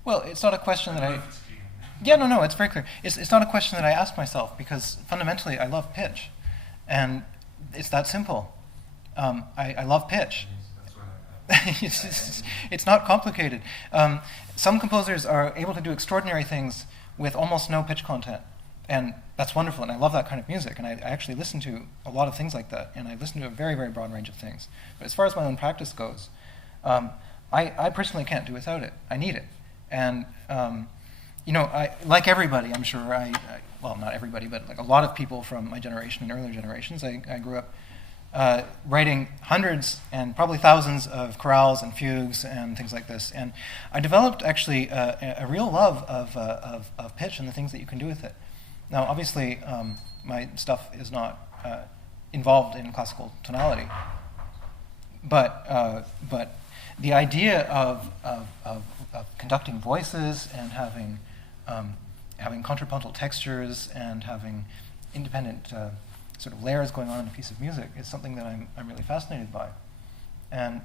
Well, it's not a question that I don't I... know if it's clear. Yeah, no, it's very clear. It's not a question that I ask myself, because fundamentally I love pitch. And it's that simple. I love pitch. Yes, that's what It's not complicated. Some composers are able to do extraordinary things with almost no pitch content. And that's wonderful, and I love that kind of music. And I actually listen to a lot of things like that, and I listen to a very, very broad range of things. But as far as my own practice goes, I personally can't do without it. I need it. And, like everybody, I'm sure, well, not everybody, but like a lot of people from my generation and earlier generations, I grew up writing hundreds and probably thousands of chorales and fugues and things like this. And I developed actually a real love of pitch and the things that you can do with it. Now, obviously, my stuff is not involved in classical tonality, but the idea of conducting voices and having contrapuntal textures and having independent sort of layers going on in a piece of music is something that I'm really fascinated by. And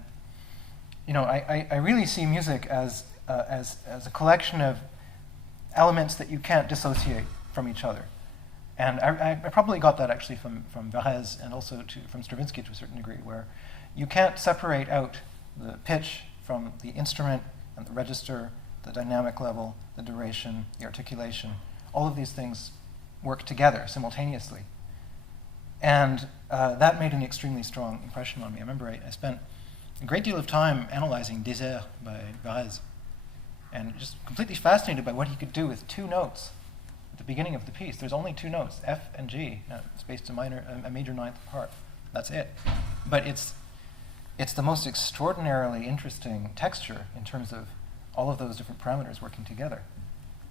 I really see music as a collection of elements that you can't dissociate from each other. And I probably got that actually from Varese and also from Stravinsky to a certain degree, where you can't separate out the pitch from the instrument and the register, the dynamic level, the duration, the articulation. All of these things work together simultaneously. And that made an extremely strong impression on me. I remember I spent a great deal of time analyzing Désert by Varese, and just completely fascinated by what he could do with two notes at the beginning of the piece. There's only two notes, F and G, spaced a major ninth apart. That's it. But it's the most extraordinarily interesting texture in terms of all of those different parameters working together.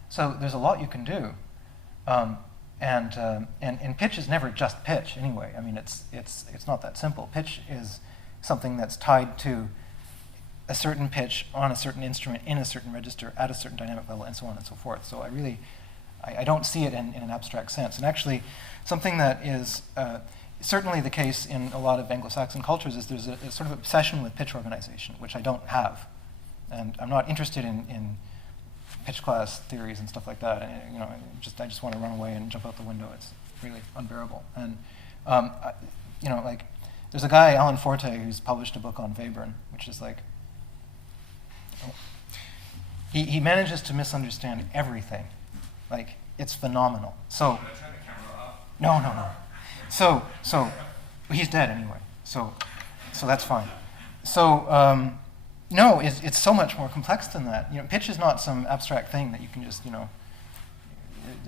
So there's a lot you can do. And pitch is never just pitch anyway. I mean, it's not that simple. Pitch is something that's tied to a certain pitch on a certain instrument in a certain register at a certain dynamic level and so on and so forth. So I don't see it in an abstract sense. And actually, something that is certainly the case in a lot of Anglo-Saxon cultures is there's a sort of obsession with pitch organization, which I don't have. And I'm not interested in pitch class theories and stuff like that. And, I just want to run away and jump out the window. It's really unbearable. And there's a guy, Alan Forte, who's published a book on Webern, which is like, he manages to misunderstand everything. Like, it's phenomenal. So, Should I turn the camera off? no. So he's dead anyway. So that's fine. So. No, it's so much more complex than that. Pitch is not some abstract thing that you can just,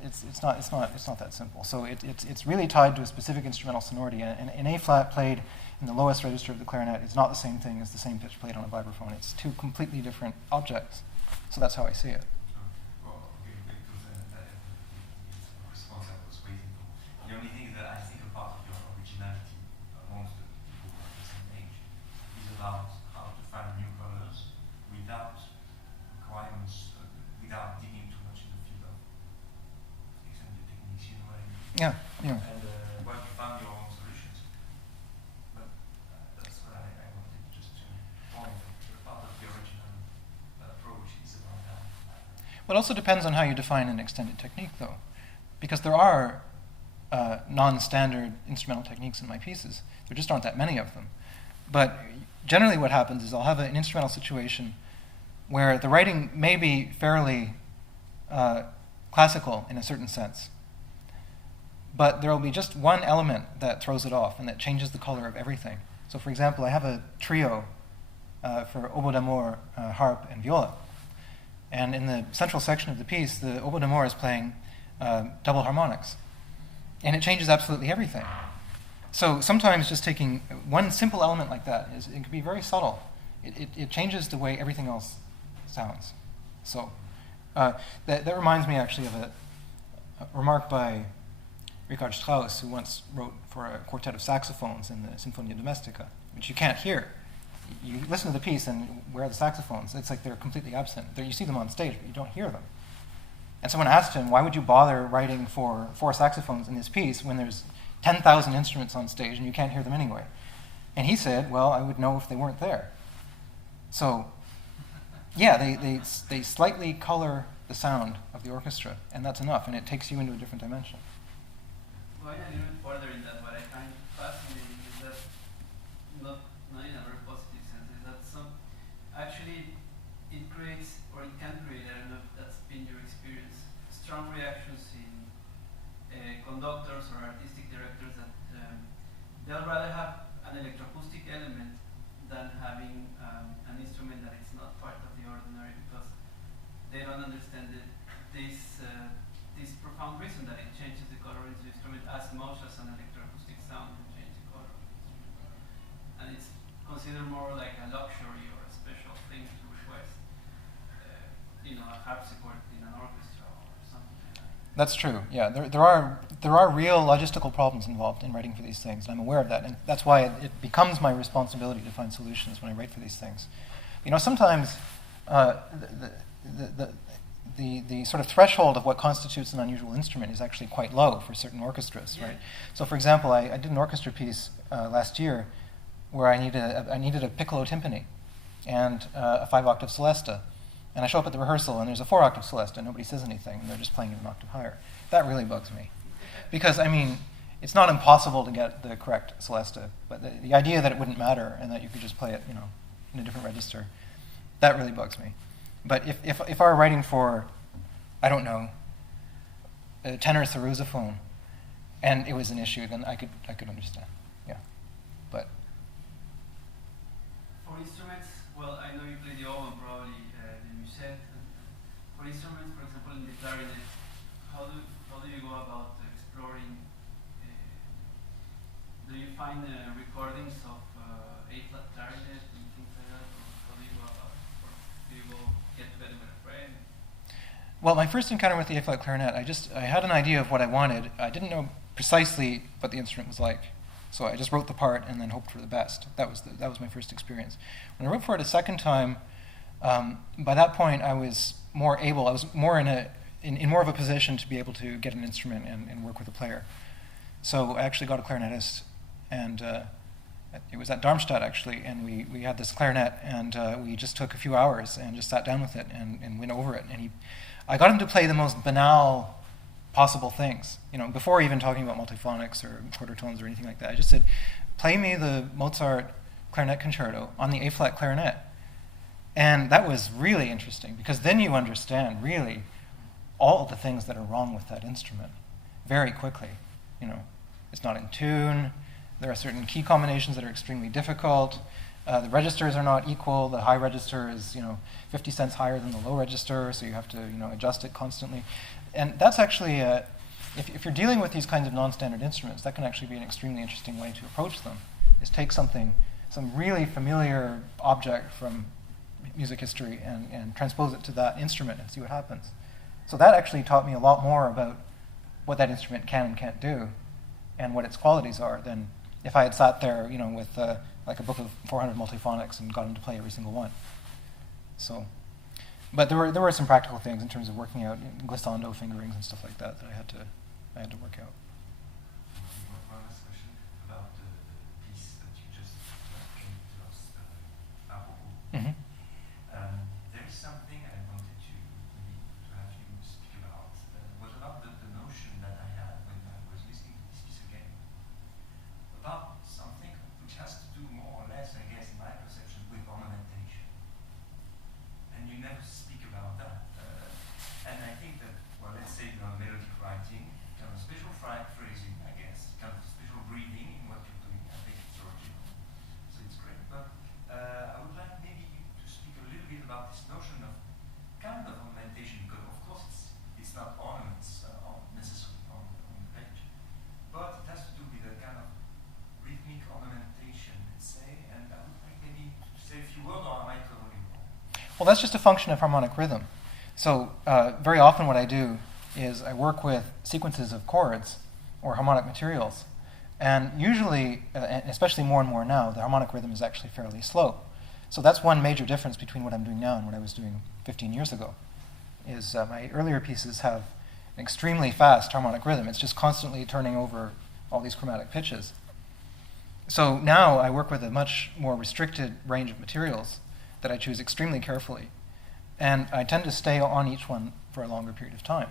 it's not that simple. So it's really tied to a specific instrumental sonority. And an A flat played in the lowest register of the clarinet is not the same thing as the same pitch played on a vibraphone. It's two completely different objects. So that's how I see it. Well, okay, because that is the response I was waiting for. The only thing that I think a part of your originality amongst the people of the same age is about how to find new colors without requirements, without digging too much in the field of extended techniques, you know what I mean? Yeah. And well, you found your own solutions. But that's what I wanted just to point out. Part of the original approach is about that. Well, it also depends on how you define an extended technique, though, because there are non-standard instrumental techniques in my pieces. There just aren't that many of them. But generally what happens is I'll have an instrumental situation where the writing may be fairly classical in a certain sense, but there will be just one element that throws it off and that changes the color of everything. So for example, I have a trio for oboe d'amour, harp, and viola. And in the central section of the piece, the oboe d'amour is playing double harmonics. And it changes absolutely everything. So sometimes just taking one simple element like that, it can be very subtle. It changes the way everything else sounds. So that reminds me actually of a remark by Richard Strauss, who once wrote for a quartet of saxophones in the Sinfonia Domestica, which you can't hear. You listen to the piece and where are the saxophones? It's like they're completely absent. You see them on stage, but you don't hear them. And someone asked him, why would you bother writing for 4 saxophones in this piece when there's 10,000 instruments on stage and you can't hear them anyway? And he said, well, I would know if they weren't there. So Yeah, they slightly color the sound of the orchestra, and that's enough, and it takes you into a different dimension. Going a little bit further in that, what I find fascinating is that, not in a very positive sense, is that actually it creates, or it can create, I don't know if that's been your experience, strong reactions in conductors or artistic directors that they'll rather have an electroacoustic element than having an instrument that is not part of the ordinary, because they don't understand this profound reason that it changes the color of the instrument as much as an electroacoustic sound can change the color of the instrument. And it's considered more like a luxury or a special thing to request, a harpsichord in an orchestra or something like that. That's true. Yeah, there are real logistical problems involved in writing for these things, and I'm aware of that, and that's why it becomes my responsibility to find solutions when I write for these things. Sometimes the sort of threshold of what constitutes an unusual instrument is actually quite low for certain orchestras, right? So, for example, I did an orchestra piece last year where I needed a piccolo timpani and a 5-octave celesta. And I show up at the rehearsal, and there's a 4-octave celesta. Nobody says anything, and they're just playing it an octave higher. That really bugs me, because it's not impossible to get the correct celesta, but the idea that it wouldn't matter and that you could just play it, in a different register, that really bugs me. But if I were writing for, I don't know, a tenor therusophone, and it was an issue, then I could understand. Yeah, but for instruments, well, I know you play the oboe, probably the musette. For instruments, for example, in the clarinet, how do you go about exploring? Do you find recordings of A-flat clarinet and things like that, or how do you go about? Or do you go get together with a friend? Well, my first encounter with the A-flat clarinet, I had an idea of what I wanted. I didn't know precisely what the instrument was like, so I just wrote the part and then hoped for the best. That was my first experience. When I wrote for it a second time, by that point I was more able. I was more in more of a position to be able to get an instrument and work with a player. So I actually got a clarinetist, and it was at Darmstadt actually, and we had this clarinet, and we just took a few hours and just sat down with it and went over it. And I got him to play the most banal possible things, before even talking about multiphonics or quarter tones or anything like that. I just said, play me the Mozart clarinet concerto on the A-flat clarinet. And that was really interesting, because then you understand really all of the things that are wrong with that instrument very quickly. It's not in tune. There are certain key combinations that are extremely difficult. The registers are not equal. The high register is 50 cents higher than the low register, so you have to adjust it constantly. And that's actually, if you're dealing with these kinds of non-standard instruments, that can actually be an extremely interesting way to approach them, is take some really familiar object from music history and transpose it to that instrument and see what happens. So that actually taught me a lot more about what that instrument can and can't do and what its qualities are than if I had sat there, with like a book of 400 multiphonics and got him to play every single one. So, but there were some practical things in terms of working out glissando fingerings and stuff like that I had to work out. One last question about the piece that you just came to us, apropos. Mm-hmm. There is something I wanted to have you speak about. Was about the notion that I had when I was listening to this piece again, about something which has to do more or less, I guess, in my perception, with ornamentation. And you never speak about that. And I think that, well, let's say melodic writing, kind of special phrasing, I guess, kind of special breathing in what you're doing. I think it's original, so it's great. But I would like maybe you to speak a little bit about this notion of kind of ornamentation, because of course it's not ornaments necessarily on the page, but it has to do with a kind of rhythmic ornamentation, let's say. And I would like maybe to say a few words, or am I totally wrong? Well, that's just a function of harmonic rhythm. So very often what I do is I work with sequences of chords or harmonic materials. And usually, and especially more and more now, the harmonic rhythm is actually fairly slow. So that's one major difference between what I'm doing now and what I was doing 15 years ago, is my earlier pieces have an extremely fast harmonic rhythm. It's just constantly turning over all these chromatic pitches. So now I work with a much more restricted range of materials that I choose extremely carefully. and I tend to stay on each one for a longer period of time.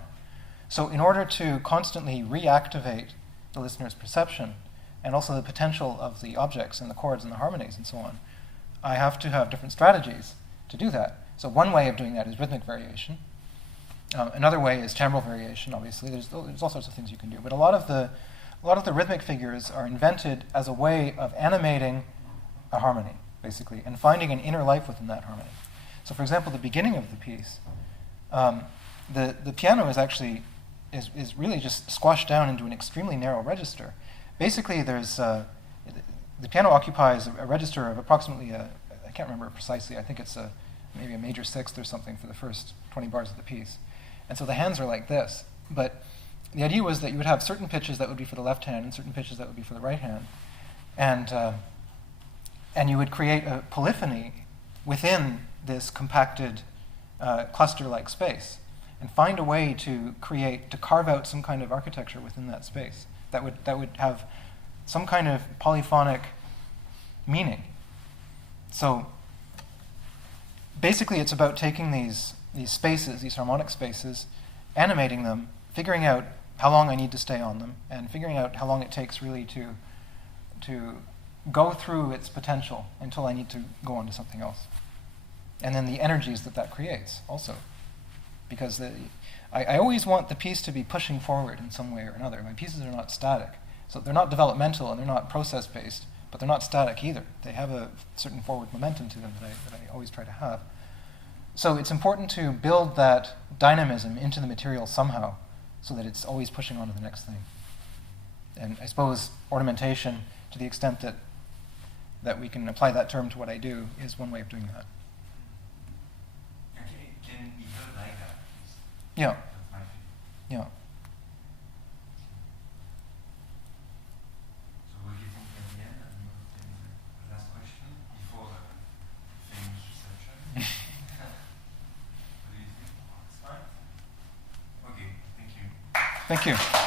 So in order to constantly reactivate the listener's perception, and also the potential of the objects and the chords and the harmonies and so on, I have to have different strategies to do that. So one way of doing that is rhythmic variation. Another way is timbral variation, obviously. There's all sorts of things you can do. But a lot of the rhythmic figures are invented as a way of animating a harmony, basically, and finding an inner life within that harmony. So for example, the beginning of the piece, the piano is actually is really just squashed down into an extremely narrow register. Basically, there's the piano occupies a register of approximately I can't remember precisely. I think it's maybe a major sixth or something for the first 20 bars of the piece. And so the hands are like this. But the idea was that you would have certain pitches that would be for the left hand and certain pitches that would be for the right hand, and you would create a polyphony within this compacted cluster-like space, and find a way to carve out some kind of architecture within that space that would have some kind of polyphonic meaning. So basically it's about taking these spaces, these harmonic spaces, animating them, figuring out how long I need to stay on them, and figuring out how long it takes really to go through its potential until I need to go on to something else. And then the energies that creates also. Because I always want the piece to be pushing forward in some way or another. My pieces are not static. So they're not developmental and they're not process-based, but they're not static either. They have a certain forward momentum to them that I always try to have. So it's important to build that dynamism into the material somehow so that it's always pushing on to the next thing. And I suppose ornamentation, to the extent that we can apply that term to what I do, is one way of doing that. Okay, it can be heard like that. Yeah. That's my feeling. Yeah. So what do you think at the end? I don't know if there is a last question before the famous reception. What do you think? It's fine? Okay, thank you. Thank you. Thank you.